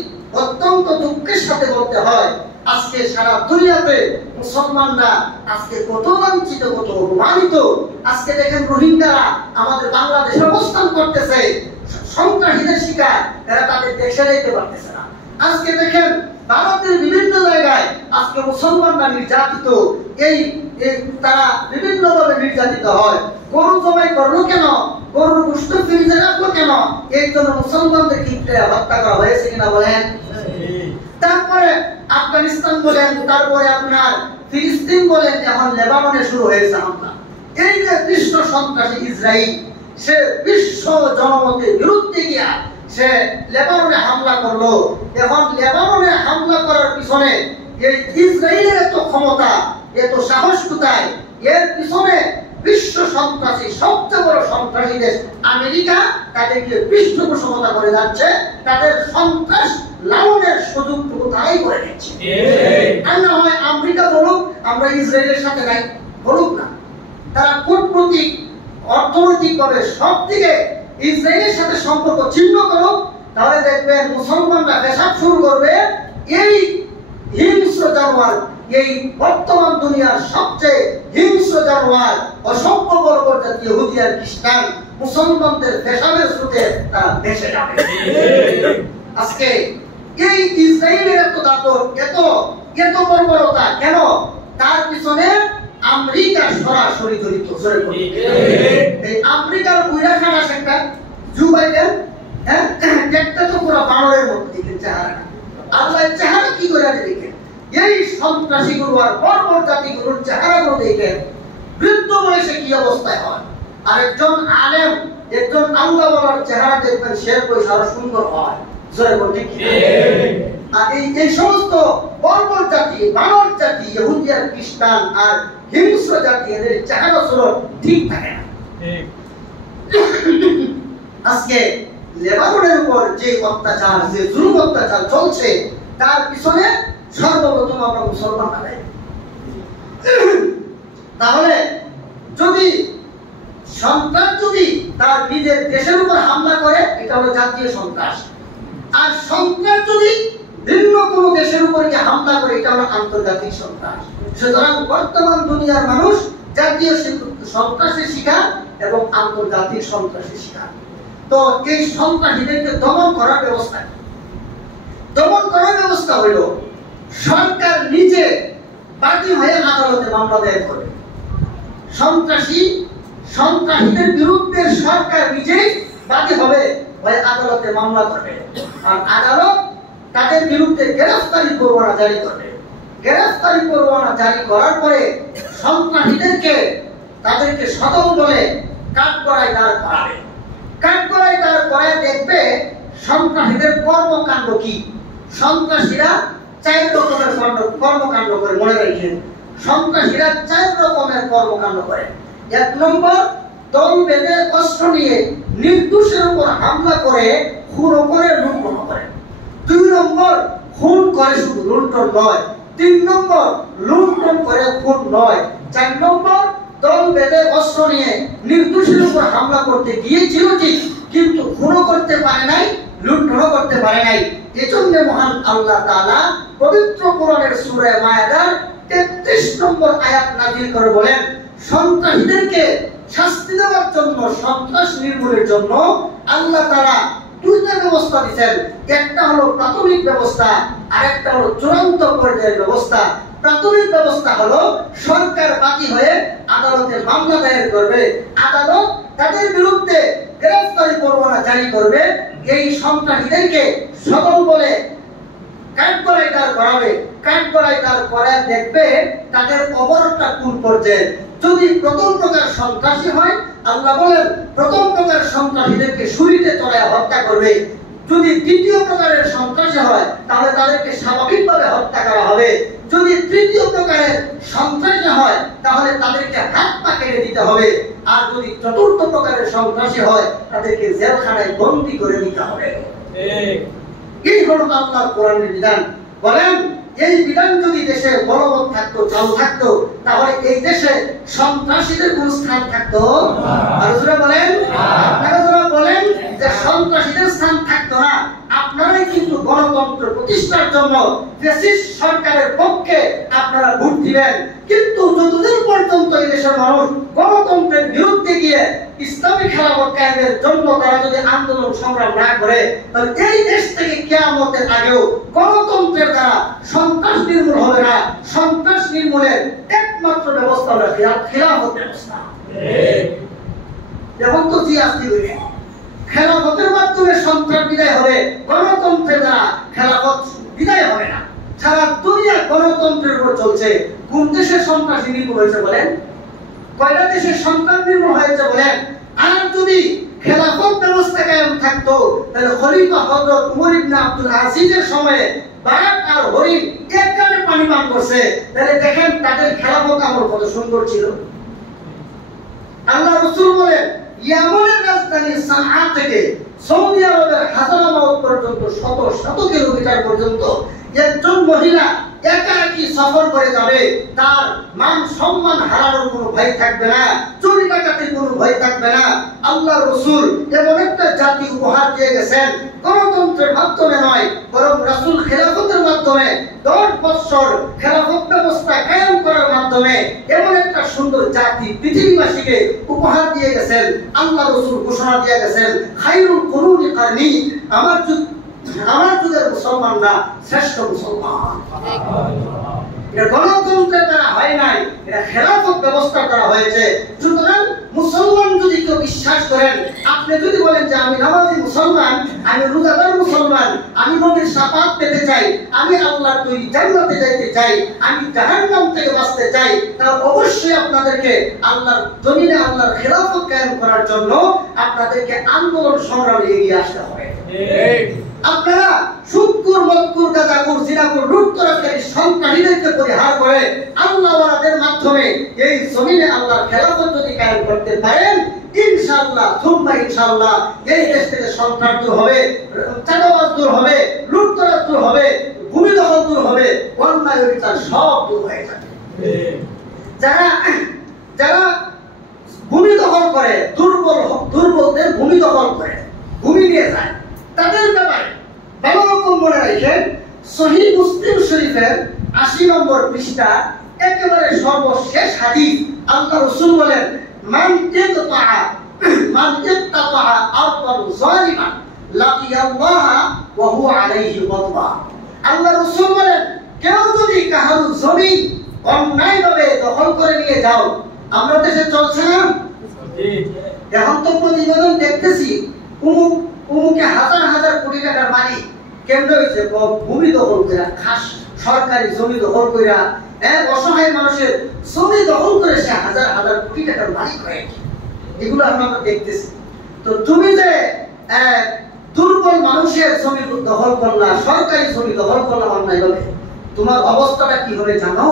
অত্যন্ত দুঃখের সাথে বলতে হয় আজকে সারা দুনিয়াতে মুসলমানরা আজকে কত লাঞ্ছিত, কত অপমানিত। আজকে দেখেন রোহিঙ্গারা আমাদের বাংলাদেশে অবস্থান করতেছে, সন্ত্রাসীদের শিকার, এরা তাদের দেশে যেতে পারতেছে না। আজকে দেখেন ভারতের বিভিন্ন জায়গায় আজকে মুসলমানরা নির্যাতিত, তারা বিভিন্ন ভাবে নির্যাতিত হয়। গরু জবাই করলো কেন? গরুর গোশত ফ্রিজে রাখলো কেন? এই জন্য মুসলমানদের ক্ষেত্রে হত্যা করা হয়েছে কিনা বলেন? তারপরে আফগানিস্তান বলেন, তারপরে আপনার ফিলিস্তিন বলেন, এখন লেবাননে শুরু হয়েছে হামলা। এই যে বিশ্ব সন্ত্রাসী ইসরায়েল, সে বিশ্ব জনমতের বিরুদ্ধে গিয়া সে লেবাননে হামলা করলো। এখন লেবাননে হামলা করার পিছনে এই ইসরায়েলের এত ক্ষমতা, এত সাহস কোথায়? এর পিছনে বিশ্ব সন্ত্রাসী, সবচেয়ে বড় সন্ত্রাসী দেশ আমেরিকা তাদেরকে পৃষ্ঠপোষকতা করে যাচ্ছে, তাদের সন্ত্রাস লালনের সুযোগটুকু তারাই করে নিচ্ছে। আর না হয় আমেরিকা বলুক আমরা ইসরায়েলের সাথে নাই, বলুক না, তারা কূটনৈতিক অর্থনৈতিকভাবে সব দিকে ইসরায়েলের সাথে সম্পর্ক ছিন্ন করুক, তাহলে দেখবেন মুসলমানরা পেশাব শুরু করবে। এই হিংস্র জানোয়ার, এই বর্তমান দুনিয়ার সবচেয়ে হিংস্র জানোয়ার, অসভ্য বর্বর জাতীয় ইহুদি আর খ্রিস্টান মুসলমানদের পেশাবের স্রোতে তারা ভেসে যাবে। আজকে এই ইসরায়েলের এত দাপট, এত বর্বরতা কেন? তার পিছনে আমেরিকা সরাসরি জড়িত। এই আমেরিকার বুইরা খানা সেটা জো বাইডেন, দেখতে তো পুরো বানরের মতো দেখেন চেহারা। আল্লাহ চেহারা কি করে দেখেন? এই সন্ত্রাসী গুরু আর বর্বর জাতি গুরুর চেহারা গুলো দেখেন বৃদ্ধ বয়সে কি অবস্থায় হয়। আর একজন আলেম, একজন আল্লাহ বলার চেহারা দেখবেন শের পয়সা আরো সুন্দর হয়। আর এই সমস্ত বর্বর জাতি, বানর জাতি, ইহুদি আর খ্রিস্টান আর হিংস্র জাতি, এদের চেহারা চলন ঠিক থাকে না। আজকে লেবাননের উপর যে অত্যাচার, যে জুলুম অত্যাচার চলছে, তার পিছনে সর্বপ্রথম আমরা মুসলমানরা দায়ী। তাহলে যদি সন্ত্রাস যদি তার নিজের দেশের উপর হামলা করে, এটা হলো জাতীয় সন্ত্রাস। আর সন্ত্রাস যদি ভিন্ন কোনো দেশের উপর হামলা করে, এটা হলো আন্তর্জাতিক সন্ত্রাস। সুতরাং বর্তমান দুনিয়ার মানুষ জাতীয় সন্ত্রাসের শিকার এবং আন্তর্জাতিক সন্ত্রাসের শিকার। তো এই সন্ত্রাসীদেরকে দমন করার ব্যবস্থা হইল সরকার নিজে বাদী হয়ে আদালতে মামলা দায়ের করবে। সন্ত্রাসীদের বিরুদ্ধে সরকার নিজেই বাদী হবে, আদালতে মামলা করবে। আর আদালত তাদের বিরুদ্ধে গ্রেফতারি পরোয়ানা জারি করবে। গ্রেফতারি পরোয়ানা জারি করার পরে সন্ত্রাসীদেরকে তাদেরকে সদল বলে কাঠগড়ায় দাঁড় করাবে। কাঠগড়ায় দাঁড় করায় দেখবে সন্ত্রাসীদের কর্মকাণ্ড কি। সন্ত্রাসীরা 4 রকমের কর্মকাণ্ড করে, মনে রাখেন। সন্ত্রাসীরা 4 রকমের কর্মকাণ্ড করে। 1 নম্বর, দল বেঁধে অস্ত্র নিয়ে নির্দোষের উপর হামলা করে খুন করে লুণ্ঠন করে। 2 নম্বর, খুন করে শুধু, লুণ্ঠন নয়। 3 নম্বর, লুণ্ঠন করে খুন নয়। 4 নম্বর, দল বেঁধে অস্ত্র নিয়ে নির্দোষের উপর হামলা করতে গিয়েছিল ঠিক, কিন্তু খুনও করতে পারে নাই, লুণ্ঠনও করতে পারে নাই। এজন্য মহান আল্লাহ তাআলা পবিত্র কোরআনের সূরা মায়েদার 33 নম্বর আয়াত নাযিল করে বলেন, সন্ত্রাসীদেরকে শাস্তি দেওয়ার জন্য, সন্ত্রাস নির্মূলের জন্য আল্লাহ তাআলা 2টা ব্যবস্থা দিয়েছেন। একটা হলো প্রাথমিক ব্যবস্থা, আরেকটা হলো চূড়ান্ত পর্যায়ের ব্যবস্থা। প্রাথমিক ব্যবস্থা হলো সরকার বাদী হয়ে আদালতে মামলা দায়ের করবে, আদালত তাদের বিরুদ্ধে গ্রেফতারি পরোয়ানা জারি করবে। এই সন্ত্রাসীদেরকে সদল বলে কাঠগড়ায় দাঁড় করাবে। কাঠগড়ায় দাঁড় করায় দেখবে তাদের অবরোধটা কোন পর্যায়ে। যদি প্রথম প্রকার সন্ত্রাসী হয়, আল্লাহ বলেন প্রথম প্রকার সন্ত্রাসীদেরকে ছুরিতে চড়ায় হত্যা করবে। যদি দ্বিতীয় প্রকারের সন্ত্রাসী হয়, তাহলে তাদেরকে স্বাভাবিকভাবে হত্যা করা হবে। যদি তৃতীয় প্রকারের সন্ত্রাসী হয়, তাহলে তাদেরকে হাত পা কেটে দিতে হবে। আর যদি চতুর্থ প্রকারের সন্ত্রাসী হয়, তাদেরকে জেলখানায় বন্দী করে দিতে হবে। এই হলো আল্লাহর কোরআনের বিধান। বলেন, এই বিধান যদি দেশে বলবৎ থাকতো, চালু থাকতো, তাহলে এই দেশে সন্ত্রাসীদের কোন স্থান থাকতো? আর যারা বলেন, আপনারা যারা বলেন যে সন্ত্রাসীদের স্থান থাকতো না, আপনারাই কিন্তু গণতন্ত্র প্রতিষ্ঠার জন্য ফ্যাসিস্ট সরকারের পক্ষে আপনারা ভোট দিবেন। কিন্তু যতদিন পর্যন্ত এই দেশের মানুষ গণতন্ত্রের বিরুদ্ধে গিয়ে ইসলামী খেলাফত কায়েমের জন্য তারা যদি আন্দোলন সংগ্রাম না করে, তাহলে এই দেশ থেকে কিয়ামতের আগেও গণতন্ত্রের দ্বারা সন্ত্রাস নির্মূল হবে না। সন্ত্রাস নির্মূলের একমাত্র ব্যবস্থা হলো খেলাফত ব্যবস্থা। এখন তো জি আসতে হবে, খেলাফতের মাধ্যমে সন্ত্রাস বিদায় হবে, গণতন্ত্রের দ্বারা খেলাফত বিদায় হবে না। সারা দুনিয়া গণতন্ত্রের উপর চলছে। কোন দেশের সন্ত্রাসী নির্মূল হয়েছে বলেন? কয়টা দেশের সন্ত্রাস নির্মূল হয়েছে বলেন? আর যদি খেলাফত ব্যবস্থা কায়েম থাকতো, তাহলে খলিফা হযরত উমর ইবনে আব্দুল আজিজের সময়ে বাঘ আর হরিণ এক কানে পানি পান করছে। তাহলে দেখেন তাদের খেলাফত আমল কত সুন্দর ছিল। আল্লাহ রাসূল বলেন, ইয়ামানের রাজধানী সানআ থেকে সৌদি আরবের হাজারাবাদ পর্যন্ত শত শত কিলোমিটার পর্যন্ত একজন মহিলা একাকী সফর করে যাবে, তার মান সম্মান হারানোর কোনো ভয় থাকবে না, চুরি ডাকাতির কোনো ভয় থাকবে না। আল্লাহ রাসূল এমন একটা জাতি উপহার দিয়ে গেছেন, গণতন্ত্রের মাধ্যমে নয়, বরং রাসূল খেলাফতের মাধ্যমে 10 বছর খেলাফত ব্যবস্থা কায়েম করার মাধ্যমে এমন একটা সুন্দর জাতি পৃথিবীবাসীকে উপহার দিয়ে গেছেন। আল্লাহ রাসূল ঘোষণা দিয়ে গেছেন, খায়রুল কুরুনি কারনি, আমার যুগের মুসলমানরা শ্রেষ্ঠ মুসলমান। এটা গণতন্ত্রের দ্বারা হয় নাই, এটা খেলাফত ব্যবস্থার দ্বারা হয়েছে। সুতরাং মুসলমান যদি কেউ বিশ্বাস করেন, আপনি যদি বলেন যে আমি নামাজি মুসলমান, আমি রোজাদার মুসলমান, আমি নবীর শাফাত পেতে চাই, আমি আল্লাহর তৈরি জান্নাতে যাইতে চাই, আমি জাহান্নাম থেকে বাঁচতে চাই, তাহলে অবশ্যই আপনাদেরকে আল্লাহর জমিনে আল্লাহর খেলাফত কায়েম করার জন্য আপনাদেরকে আন্দোলন সংগ্রামে এগিয়ে আসতে হবে। আপনারা সুদখোর, মদখোর, গাঁজাখোর, জিনাখোর, লুটতরাজকারী সন্ত্রাসীদেরকে পরিহার করে আল্লাহওয়ালাদের মাধ্যমে এই জমিনে আল্লাহর খেলাফত যদি কায়েম করতে পারেন, ইনশাআল্লাহ সুম্মা ইনশাআল্লাহ এই দেশ থেকে সন্ত্রাস দূর হবে, চাঁদাবাজ দূর হবে, লুটতরাজ দূর হবে, ভূমি দখল দূর হবে, অন্যায় অবিচার সব দূর হয়ে যাবে। যারা ভূমি দখল করে, দুর্বলদের ভূমি দখল করে, ভূমি নিয়ে যায়, তাদের ব্যাপারে ভালো রকম মনে রাখেন, সহিহ মুসলিম শরীফের 80 নম্বর পৃষ্ঠা একেবারে সর্বশেষ হাদিস, আল্লাহ রাসূল বলেন, মান ইত্তাqa আরদাল যালিমান লাকিয়াল্লাহা ওয়া হুয়া আলাইহি গাদবা। আল্লাহ রাসূল বলেন, কেউ যদি কারো জমি অন্যায়ভাবে দখল করে নিয়ে যাও, আমরা দেশে চলছে না, এখন তো প্রতিবেদন দেখতেছি, অমুকে হাজার হাজার কোটি টাকার মালিক, কেমনে হয়েছে? ভূমি দখল করে, খাস সরকারি জমি দখল করে, অসহায় মানুষের জমি দখল করে সে হাজার হাজার কোটি টাকার মালিক হয়ে। এগুলো আমরা দেখতেছি। তো তুমি যে দুর্বল মানুষের জমি দখল করলা, সরকারি জমি দখল করলা অন্যায় ভাবে, তোমার অবস্থাটা কি হবে জানো?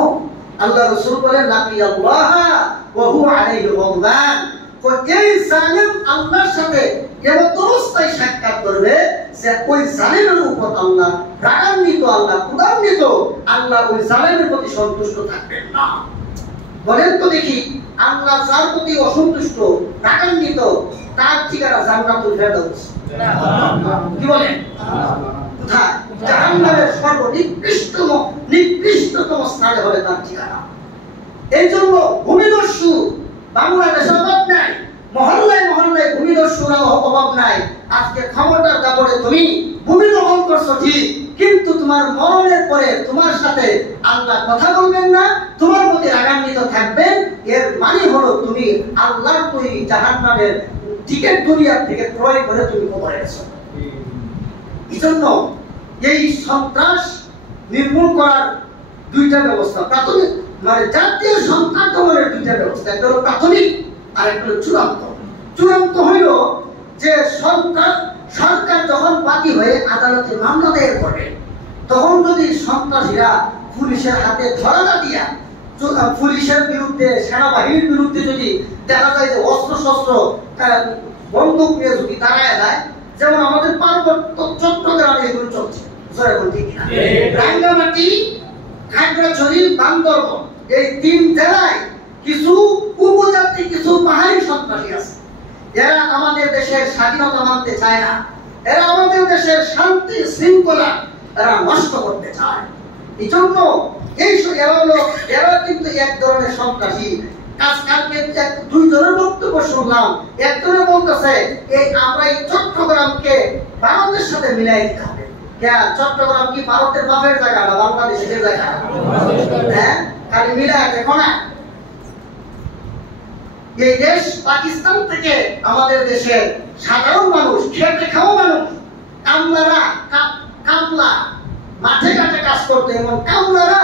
আল্লাহ রাসূল বলেন লাকিয়াল্লাহ ওয়া হুয়া আলাইহি গাদবান। এই জালিম আল্লাহর সাথে এমন অবস্থায় সাক্ষাৎ করবে যে ওই জালিমের উপর আল্লাহ রাগান্বিত, আল্লাহ ক্রোধান্বিত, আল্লাহ ওই জালিমের প্রতি সন্তুষ্ট থাকবেন না। বলেন তো দেখি, আল্লাহ যার প্রতি অসন্তুষ্ট, রাগান্বিত, তার ঠিকানা জান্নাতুল ফেরদাউস। কি বলেন? কোথায়? জাহান্নামের নিকৃষ্টতম স্থানে হবে তার ঠিকানা। এই জন্য ভূমিদস্যু বাংলাদেশে অভাব নাই, মহল্লায় মহল্লায় ভূমিদস্যুরা অভাব নাই। আজকে ক্ষমতার দাপটে তুমি ভূমি দখল করছো ঠিক, কিন্তু তোমার মরণের পরে তোমার সাথে আল্লাহ কথা বলবেন না, তোমার প্রতি রাগান্বিত থাকবেন। এর মানে হলো তুমি আল্লাহর তৈরি জাহান্নামের টিকিট দুনিয়া থেকে ক্রয় করে তুমি কবরে গেছো। এই জন্য এই সন্ত্রাস নির্মূল করার দুইটা ব্যবস্থা, প্রাথমিক মানে জাতীয় সন্ত্রাস দমনের দুইটা ব্যবস্থা, একটা হলো প্রাথমিক আর একটা হলো চূড়ান্ত। চূড়ান্ত হইল যে সরকার যখন বাদী হয়ে আদালতে মামলা দায়ের করে, তখন যদি সন্ত্রাসীরা পুলিশের হাতে ধরা না দিয়া, পুলিশের বিরুদ্ধে, সেনাবাহিনীর বিরুদ্ধে যদি দেখা যায় যে অস্ত্র শস্ত্র বন্দুক নিয়ে যদি দাঁড়ায় যায়, যেমন আমাদের পার্বত্য চট্টগ্রামে এগুলো চলছে, রাঙ্গামাটি, খাগড়াছড়ি, বান্দরবান, এই তিন জেলায় কিছু উপজাতি, কিছু পাহাড়ি সন্ত্রাসী আছে। এরা আমাদের দেশের স্বাধীনতা মানতে চায় না, এরা আমাদের দেশের শান্তি শৃঙ্খলা এরা নষ্ট করতে চায়। এই জন্য এরা কিন্তু এক ধরনের সন্ত্রাসী। কালকে দুইজনের বক্তব্য শুনলাম, একজনে বলতেছে এই আমরা এই চট্টগ্রামকে ভারতের সাথে মিলাই দিতে হবে। চট্টগ্রাম কি ভারতের বাপের জায়গা না বাংলাদেশের জায়গা? হ্যাঁ, খালি মিলাই দেখো না। এই দেশ পাকিস্তান থেকে আমাদের দেশের সাধারণ মানুষ, খেটে খাওয়া মানুষ, কামলা মাঠে ঘাটে কাজ করতে, এবং কামলারা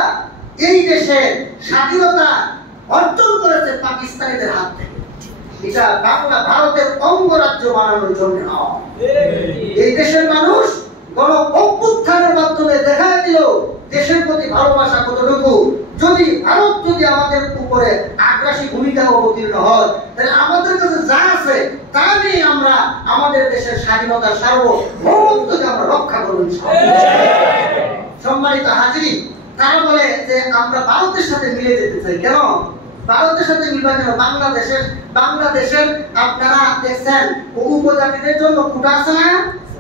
এই দেশের স্বাধীনতা অর্জন করেছে পাকিস্তানিদের হাত থেকে। এটা বাংলা ভারতের অঙ্গরাজ্য বানানোর জন্য নয়। এই দেশের মানুষ গণ অভ্যুত্থানের মাধ্যমে দেখা দিল দেশের প্রতি ভালোবাসা কতটুকু। যদি ভারত যদি আমাদের উপরে আগ্রাসী ভূমিকা অবতীর্ণ হয়, তাহলে আমাদের কাছে যা আছে তা নিয়ে আমরা আমাদের দেশের স্বাধীনতা সার্বভৌমত্বকে আমরা রক্ষা করব। সম্মানিত হাজির, তারা বলে যে আমরা ভারতের সাথে মিলে যেতে চাই। কেন ভারতের সাথে মিলবা? কেন? বাংলাদেশের আপনারা দেখছেন উপজাতিদের জন্য কোটা আছে না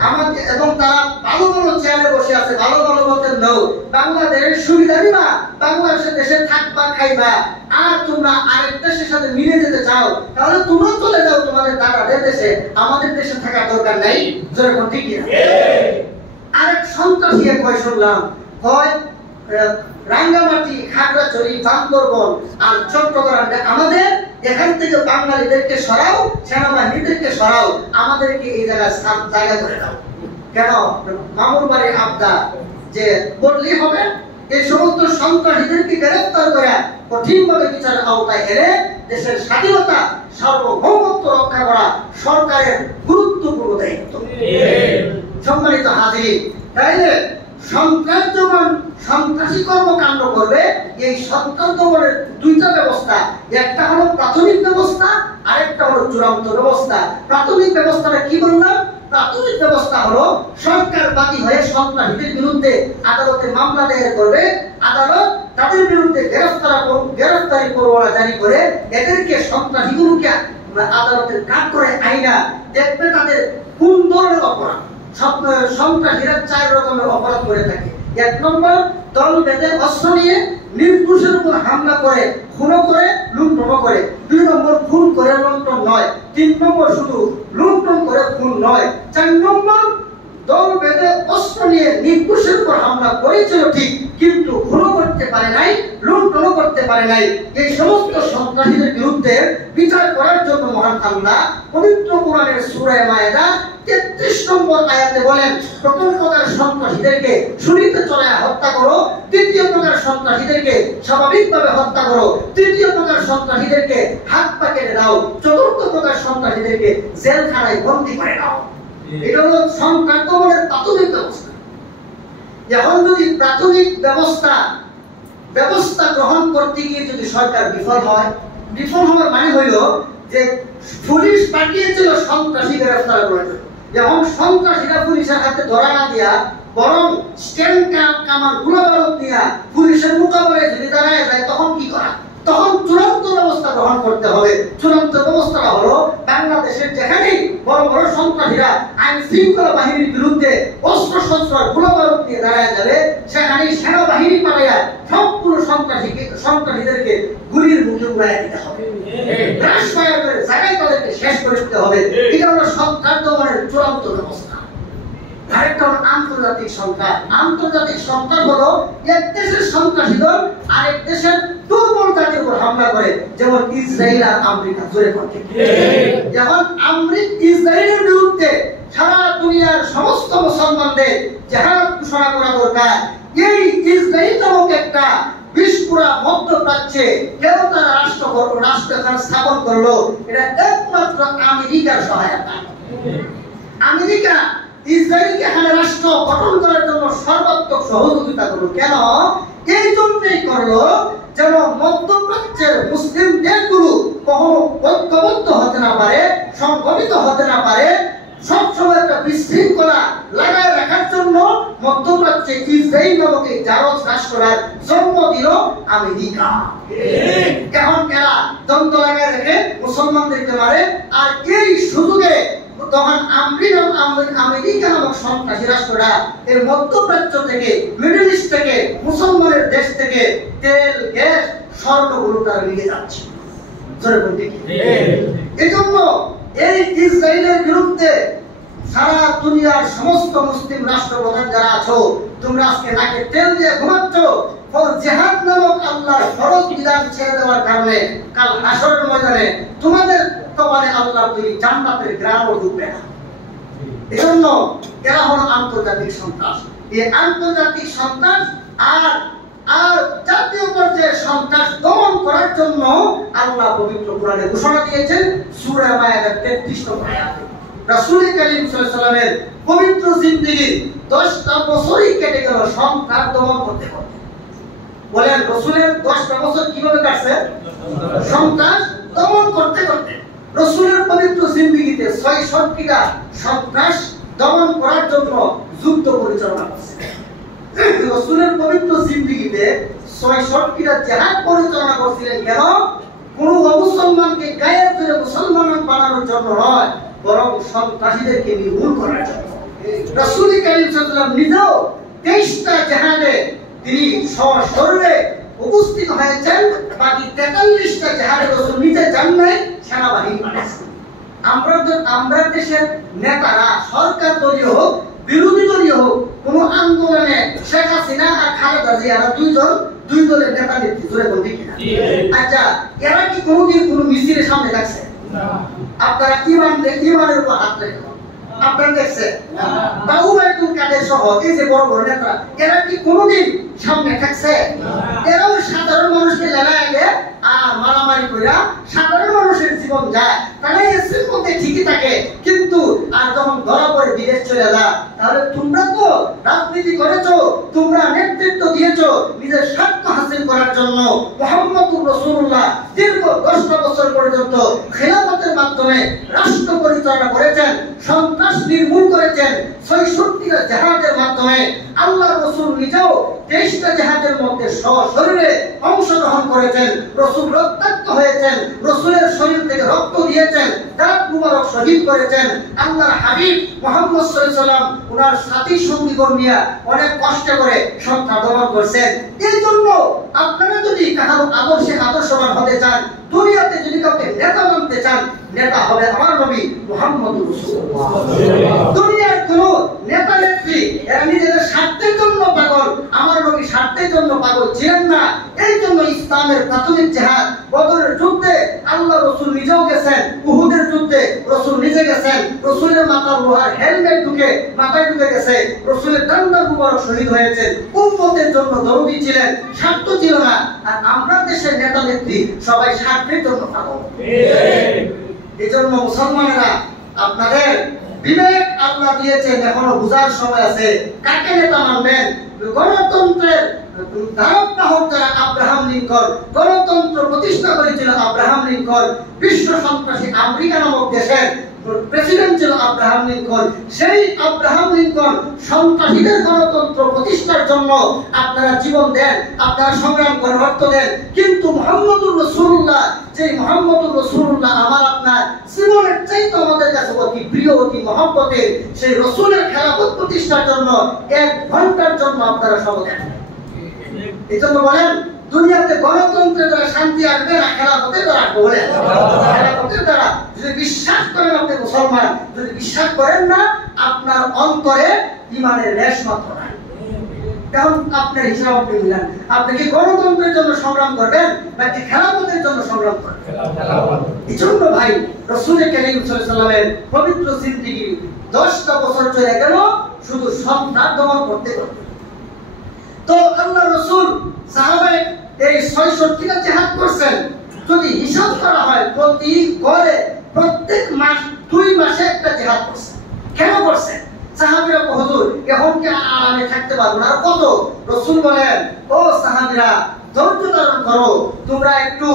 আমাদের, এবং তারা ভালো ভালো চেয়ারে বসে আছে, ভালো ভালো বলতে নৌ বাংলাদেশের সুবিধা নিবা, বাংলাদেশের দেশে থাকবা খাইবা, আর তোমরা আরেক দেশের সাথে মিলে যেতে চাও, তাহলে তোমরা চলে যাও তোমাদের দাদাদের দেশে, আমাদের দেশে থাকার দরকার নাই। যেরকম ঠিক আরেক সন্ত্রাসী কয় শুনলাম, হয় রাঙ্গামাটি, খাগড়াছড়ি, বান্দরবান আর চট্টগ্রাম আমাদের, এখান থেকে বাঙালিদেরকে সরাও, সেনাবাহিনীদেরকে সরাও, আমাদেরকে এই জায়গায় জায়গা করে দাও। কেন? মামুর বাড়ির আবদা যে বললেই হবে। এই সমস্ত সন্ত্রাসীদেরকে গ্রেফতার করে কঠিনভাবে বিচারের আওতায় এনে দেশের স্বাধীনতা সার্বভৌমত্ব রক্ষা করা সরকারের গুরুত্বপূর্ণ দায়িত্ব। সম্মানিত হাজির, তাইলে সন্ত্রাস যখন সন্ত্রাসী কর্মকাণ্ড করবে, এই সন্ত্রাস দমনের দুইটা ব্যবস্থা, একটা হলো প্রাথমিক ব্যবস্থা, আরেকটা হলো চূড়ান্ত ব্যবস্থা। প্রাথমিক ব্যবস্থাটা কি বললাম? প্রাথমিক ব্যবস্থা হলো সরকার বাদী হয়ে সন্ত্রাসীদের বিরুদ্ধে আদালতে মামলা দায়ের করবে, আদালত তাদের বিরুদ্ধে গ্রেফতারি পরোয়ানা জারি করে এদেরকে, সন্ত্রাসীগুলোকে আদালতের কাঠ করে আইনা দেখবে তাদের কোন ধরনের অপরাধ। সন্ত্রাসীরা 4 রকমের অপরাধ করে থাকে। 1 নম্বর, দল বেঁধে অস্ত্র নিয়ে নির্দোষের উপর হামলা করে, খুন করে, লুণ্ঠন করে। 2 নম্বর, খুন করে লুণ্ঠন নয়। 3 নম্বর, শুধু লুণ্ঠন করে খুন নয়। 4 নম্বর, দল বেঁধে অস্ত্র নিয়ে নির্দোষের উপর হামলা করেছিল ঠিক, কিন্তু খুন করতে পারে নাই, লুণ্ঠন করতে পারে নাই। এই সমস্ত সন্ত্রাসীদের বিরুদ্ধে বিচার করার জন্য মহান আল্লাহ পবিত্র কোরআনের সূরা মায়েদা 33 নম্বর আয়াতে বলেন, প্রথম প্রকার সন্ত্রাসীদেরকে ছুরিতে চড়ায় হত্যা করো, দ্বিতীয় প্রকার সন্ত্রাসীদেরকে স্বাভাবিকভাবে হত্যা করো, তৃতীয় প্রকার সন্ত্রাসীদেরকে হাত পা কেটে দাও, চতুর্থ প্রকার সন্ত্রাসীদেরকে জেলখানায় বন্দী করে দাও। এটা হলো সন্ত্রাস দমনের প্রাথমিক ব্যবস্থা। এখন যদি প্রাথমিক ব্যবস্থা গ্রহণ করতে গিয়ে যদি সরকার বিফল হওয়ার মানে হইল যে পুলিশ পাঠিয়েছিল সন্ত্রাসী গ্রেফতার করার জন্য। যখন সন্ত্রাসীরা পুলিশের হাতে ধরা না দিয়া বরং স্ট্যান্ড কামান গুলা বারুদ দিয়া পুলিশের মোকাবেলায় যদি দাঁড়ায় যায়, তখন কি করা? তখন চূড়ান্ত ব্যবস্থা গ্রহণ করতে হবে। চূড়ান্ত ব্যবস্থাটা হলো বাংলাদেশের যেখানেই বড় বড় সন্ত্রাসীরা আইন শৃঙ্খলা বাহিনীর বিরুদ্ধে অস্ত্র শস্ত্র গোলা বারুদ নিয়ে দাঁড়ায় যাবে, সেখানেই সেনাবাহিনী পাঠাইয়া সম্পূর্ণ সন্ত্রাসীদেরকে গুলির মুখে উড়াইয়া দিতে হবে, ক্রাশ ফায়ার করে জায়গায় তাদেরকে শেষ করে দিতে হবে। এটা হলো সন্ত্রাস দমনের চূড়ান্ত ব্যবস্থা। আরেকটা হলো আন্তর্জাতিক সন্ত্রাস। আন্তর্জাতিক সন্ত্রাস হলো এক দেশের সন্ত্রাসী দল আরেক দেশের দুর্বল জাতির উপর হামলা করে, যেমন ইসরায়েল আর আমেরিকা। জোরে করতে যেমন ইসরায়েলের বিরুদ্ধে সারা দুনিয়ার সমস্ত মুসলমানদের জিহাদ ঘোষণা করা দরকার। এই ইসরায়েল নামক একটা বিস্ফোরা মধ্যপ্রাচ্যে কেউ তারা রাষ্ট্র স্থাপন করলো, এটা একমাত্র আমেরিকার সহায়তা। আমেরিকা ইসরায়েলকে এখানে রাষ্ট্র গঠন করার জন্য সর্বাত্মক সহযোগিতা করলো। কেন? এই জন্যই করলো যেন মধ্যপ্রাচ্যের মুসলিম দেশগুলো কখনো ঐক্যবদ্ধ হতে না পারে, সংগঠিত হতে না পারে, সবসময় একটা বিশৃঙ্খলা লাগায় রাখার জন্য মধ্যপ্রাচ্যে ইসরায়েল নামক এই জারজ রাষ্ট্রটার জন্ম দিল আমেরিকা। এখন এরা দ্বন্দ্ব লাগায় রেখে মুসলমানদেরকে মারে, আর এই সুযোগে তখন আমেরিকা নামক সন্ত্রাসী রাষ্ট্ররা এর মধ্যপ্রাচ্য থেকে, মিডল ইস্ট থেকে, মুসলমানের দেশ থেকে তেল, গ্যাস, স্বর্ণগুলো তারা নিয়ে যাচ্ছে। এই জন্য এই ইসরায়েলের বিরুদ্ধে সারা দুনিয়ার সমস্ত মুসলিম রাষ্ট্রপ্রধান যারা আছো, তোমরা আজকে নাকে তেল দিয়ে ঘুমাচ্ছ। জিহাদ নামক আল্লাহর ফরজ বিধান ছেড়ে দেওয়ার কারণে কাল হাশরের ময়দানে তোমাদের কপালে আল্লাহ তুমি জান্নাতের গ্রামও ঢুকবে না। এজন্য এরা হলো আন্তর্জাতিক সন্ত্রাস। এই আন্তর্জাতিক সন্ত্রাস আর জাতীয় পর্যায়ে সন্ত্রাস দমন করার জন্য আল্লাহ পবিত্র কোরআনে ঘোষণা দিয়েছেন সূরা মায়েদার 33 নম্বর আয়াতে। রাসূল করিম সাল্লাল্লাহু আলাইহি ওয়াসাল্লামের পবিত্র জিন্দেগি 10টা বছরই কেটে গেল সন্ত্রাস দমন করতে করতে। বলেন রাসূলের 10টা বছর কিভাবে কাটছে? সন্ত্রাস দমন করতে করতে। রাসূলের পবিত্র জিন্দেগিতে 66টা সন্ত্রাস দমন করার জন্য যুদ্ধ পরিচালনা করছে। রাসূলের পবিত্র জিন্দেগিতে 66টা জিহাদ পরিচালনা করছিলেন। কেন? কোন মুসলমানকে গায়ের জোরে মুসলমান বানানোর জন্য নয়, বরং সন্ত্রাসীদেরকে নির্মূল করার জন্য। রাসূল করিম সাল্লাল্লাহু আলাইহি ওয়াসাল্লাম নিজেও 23টা জিহাদে তিনি সশরীরে উপস্থিত হয়েছেন। বাকি 43টা জিহাদে রাসূল নিজে যান নাই, সেনাবাহিনী পাঠিয়েছেন। আমরা দেশের নেতারা, সরকার দলীয় হোক, বিরোধী দলীয় হোক, কোন আন্দোলনে শেখ হাসিনা আর খালেদা জিয়ারা দুই দলের নেতা নেত্রী। জোরে বলতে কিনা? আচ্ছা, এরা কি কোনোদিন কোনো মিছিলের সামনে থাকছে? আপনারা ইমানের উপর হাত রেখে আপনারা দেখছেন? বাউবাইদুল কাদের সহ এই যে বড় বড় নেতা, এরা কি কোনোদিন সামনে থাকছে? এরাও সাধারণ মানুষকে লেলায় আগে আর মারামারি কইরা সাধারণ মানুষের জীবন যায়। তাহলে এসের মধ্যে ঠিকই থাকে, কিন্তু আর যখন ধরা পড়ে বিদেশ চলে যায়, তাহলে তোমরা তো রাজনীতি করেছো, তোমরা নেতৃত্ব দিয়েছো নিজের স্বার্থ হাসিল করার জন্য। মুহাম্মদুর রাসূলুল্লাহ দীর্ঘ 10টা বছর পর্যন্ত খেলাফতের মাধ্যমে রাষ্ট্র পরিচালনা করেছেন, সন্ত্রাস নির্মূল করেছেন। 66টা জিহাদের মাধ্যমে আল্লাহর রাসূল নিজেও 23টা জিহাদের মধ্যে সশরীরে অংশগ্রহণ করেছেন। রাসূল রক্তাক্ত হয়েছেন, রাসূলের শরীর থেকে রক্ত দিয়েছেন, দাঁত মুবারক শহীদ করেছেন। আল্লাহর হাবিব মুহাম্মদ সাল্লাল্লাহু আলাইহি ওয়াসাল্লাম ওনার সাথী সঙ্গীগণ নিয়ে অনেক কষ্ট করে সন্ত্রাস দমন করছেন। এই জন্য আপনারা যদি কারো আদর্শবান হতে চান, দুনিয়াতে যদি কাউকে নেতা মানতে চান, নেতা হবে আমার নবী মুহাম্মদুর রাসূলুল্লাহ। দুনিয়ার কোন নেতা নেত্রী এরা নিজেদের স্বার্থের জন্য পাগল, আমার নবী স্বার্থের স্বার্থের জন্য পাগল ছিলেন না। এই জন্য ইসলামের প্রাথমিক জিহাদ বদরের যুদ্ধে আল্লাহ রাসূল নিজেও গেছেন, উহুদের যুদ্ধে রাসূল নিজে গেছেন, রাসূলের মাথার লোহার হেলমেট মাথায় ঢুকে গেছে, রাসূলের ডান্ডা মুবারক শহীদ হয়েছেন। উম্মতের জন্য দরদি ছিলেন, স্বার্থ ছিল না। আর আমরা দেশের নেতা নেত্রী সবাই স্বার্থের জন্য পাগল। এই জন্য মুসলমানেরা আপনাদের বিবেক আল্লাহ দিয়েছেন, এখনো বুঝার সময় আছে। কাকে নেতা মানবেন? গণতন্ত্রের ধারক বাহক যারা আব্রাহাম লিঙ্কন, গণতন্ত্র প্রতিষ্ঠা করেছিল আব্রাহাম লিঙ্কন, বিশ্ব সন্ত্রাসী আমেরিকা নামক দেশের প্রেসিডেন্ট ছিল আব্রাহাম লিঙ্কন। সেই আব্রাহাম লিঙ্কন সন্ত্রাসীদের গণতন্ত্র প্রতিষ্ঠার জন্য আপনারা জীবন দেন, আপনারা সংগ্রাম করে রক্ত দেন। কিন্তু মুহাম্মদুর রাসূলুল্লাহ, যে মুহাম্মদুর রাসূলুল্লাহ আমার আপনার জীবনের চাইতে আমাদের কাছে অতি প্রিয়, অতি মহব্বতের, সেই রাসূলের খেলাফত প্রতিষ্ঠার জন্য 1 ঘন্টার জন্য আপনারা শপথ নেন। এই জন্য বলেন দুনিয়াতে গণতন্ত্রের দ্বারা শান্তি আসবে না, খেলাফতের দ্বারা আসবে। বলেন খেলাফতের দ্বারা। যদি বিশ্বাস করেন আপনি মুসলমান, যদি বিশ্বাস করেন না, আপনার অন্তরে ঈমানের লেশ মাত্র নাই। এখন আপনার হিসাব আপনি মিলান, আপনি কি গণতন্ত্রের জন্য সংগ্রাম করবেন নাকি খেলাফতের জন্য সংগ্রাম করবেন? এই জন্য ভাই রাসূল কারীম সাল্লাল্লাহু আলাইহি ওয়াসাল্লামের পবিত্র জিন্দেগি 10টা বছর চলে গেল শুধু সন্ত্রাস দমন করতে করতে। তো আল্লাহ রাসূল সাহাবায়ে এই ৬৬টা জিহাদ করছেন। যদি হিসাব করা হয় প্রতি গড়ে প্রত্যেক মাস 2 মাসে একটা জিহাদ করছেন। কেন করছেন? সাহাবীরা হুজুর এখন কি আরামে থাকতে পারবো না? আর কত? রাসূল বলেন, ও সাহাবীরা ধৈর্য ধারণ করো, তোমরা একটু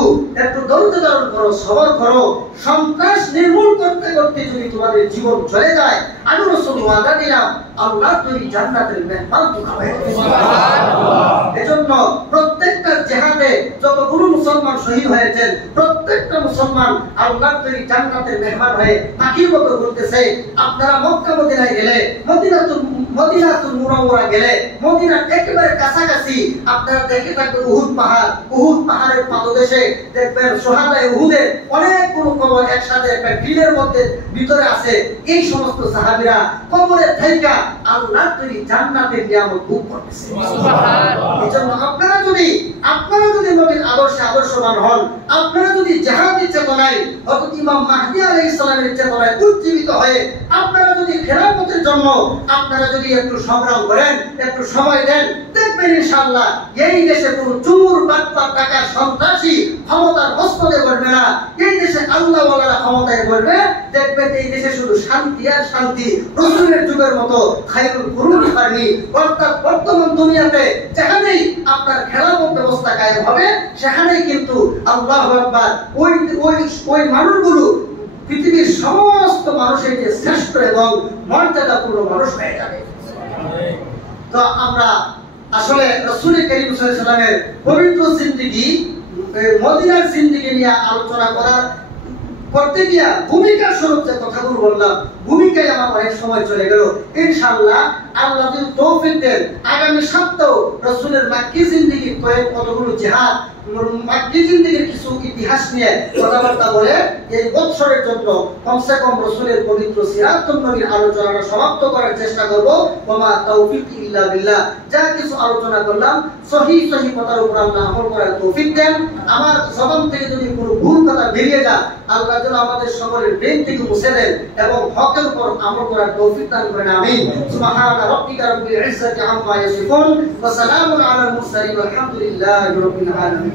ধৈর্য ধারণ করো, সবর করো। সন্ত্রাস নির্মূল করতে করতে যদি তোমাদের জীবন চলে যায়, আমি রাসূল ওয়াদা দিলাম আল্লাহ তুমি জান্নাতের মেহমান হবে। সুবহানাল্লাহ। এজন্য প্রত্যেকটা জিহাদে যতগুলো মুসলমান শহীদ হয়েছেন, প্রত্যেকটা মুসলমান আল্লাহ তুমি জান্নাতের মেহমান হয়ে পাখির মতো ঘুরতেছে। আপনারা মক্কা মদিনায় গেলে, মদিনাতুল মুনাওয়ারা গেলে, মদিনার একেবারে কাছাকাছি আপনারা দেখে থাকবেন উহুদ পাহাড়। উহুদ পাহাড়ের পাদদেশে দেখবেন সুহাদায়ে উহুদের অনেকগুলো কবর একসাথে একটা গ্রিলের মধ্যে ভিতরে আছে। এই সমস্ত সাহাবীরা কবরের থেকে আল্লাহ তৈরি জান্নাতের নিয়ামত ভোগ করতেছে। সুবহানাল্লাহ। এজন্য আপনারা যদি নবীর আদর্শে আদর্শবান হন, আপনারা যদি জিহাদি চেতনায় হযরত ইমাম মাহদী আলাইহিস সালামের চেতনায় উজ্জীবিত হয়ে আপনারা যদি খেলাফতের জন্য আপনারা যদি একটু সংগ্রাম করেন, একটু সময় দেন, দেখবেন ইনশাআল্লাহ এই দেশে কোনো চোর বাটপার টাকা সন্ত্রাসী ক্ষমতার মস্তদে করবে না। এই দেশে আল্লাহ ওয়ালারা ক্ষমতায় করবে। দেখবেন এই দেশে শুধু শান্তি আর শান্তি। রাসূলের যুগের মতো খায়রুল কুরুনি কারনি, অর্থাৎ বর্তমান দুনিয়াতে যেখানেই আপনার খেলাফত ব্যবস্থা কায়েম হবে, সেখানেই কিন্তু আল্লাহু আকবার ওই মানুষগুলো পৃথিবীর সমস্ত মানুষের যে শ্রেষ্ঠ এবং মর্যাদাপূর্ণ মানুষ হয়ে যাবে। তো আমরা আসলে রাসূল কারীম সাল্লাল্লাহু আলাইহি ওয়াসাল্লামের পবিত্র জিন্দেগি, মদিনার জিন্দেগি নিয়ে আলোচনা করতে গিয়া ভূমিকা স্বরূপ যে কথাগুলো বললাম, ভূমিকায় আমার অনেক সময় চলে গেল। ইনশাআল্লাহ আল্লাহ যদি তৌফিক দেন, আগামী সপ্তাহে রাসূলের মাক্কি জিন্দেগির কতগুলো জিহাদ, মাক্কি জিন্দেগির কিছু ইতিহাস নিয়ে কথাবার্তা বলে এই বছরের জন্য কমসে কম রাসূলের পবিত্র সিরাতুন নবীর আলোচনাটা সমাপ্ত করার চেষ্টা করব। ওমা তাওফিক ইল্লা বিল্লাহ। যা কিছু আলোচনা করলাম সহিহ কথার উপর আল্লাহ আমল করার তৌফিক দেন। আমার জবান থেকে যদি কোনো ভুল কথা বেরিয়ে যায়, আল্লাহ যেন আমাদের সকলের ব্রেন থেকে মুছে দেন এবং হকের উপর আমল করার তৌফিক দান করেন। আমিন। সুবহানা রাব্বিকা রাব্বিল ইজ্জাতি আম্মা ইয়াসিফুন ওয়া সালামুন আলাল মুরসালিন ওয়ালহামদুলিল্লাহি রাব্বিল আলামিন।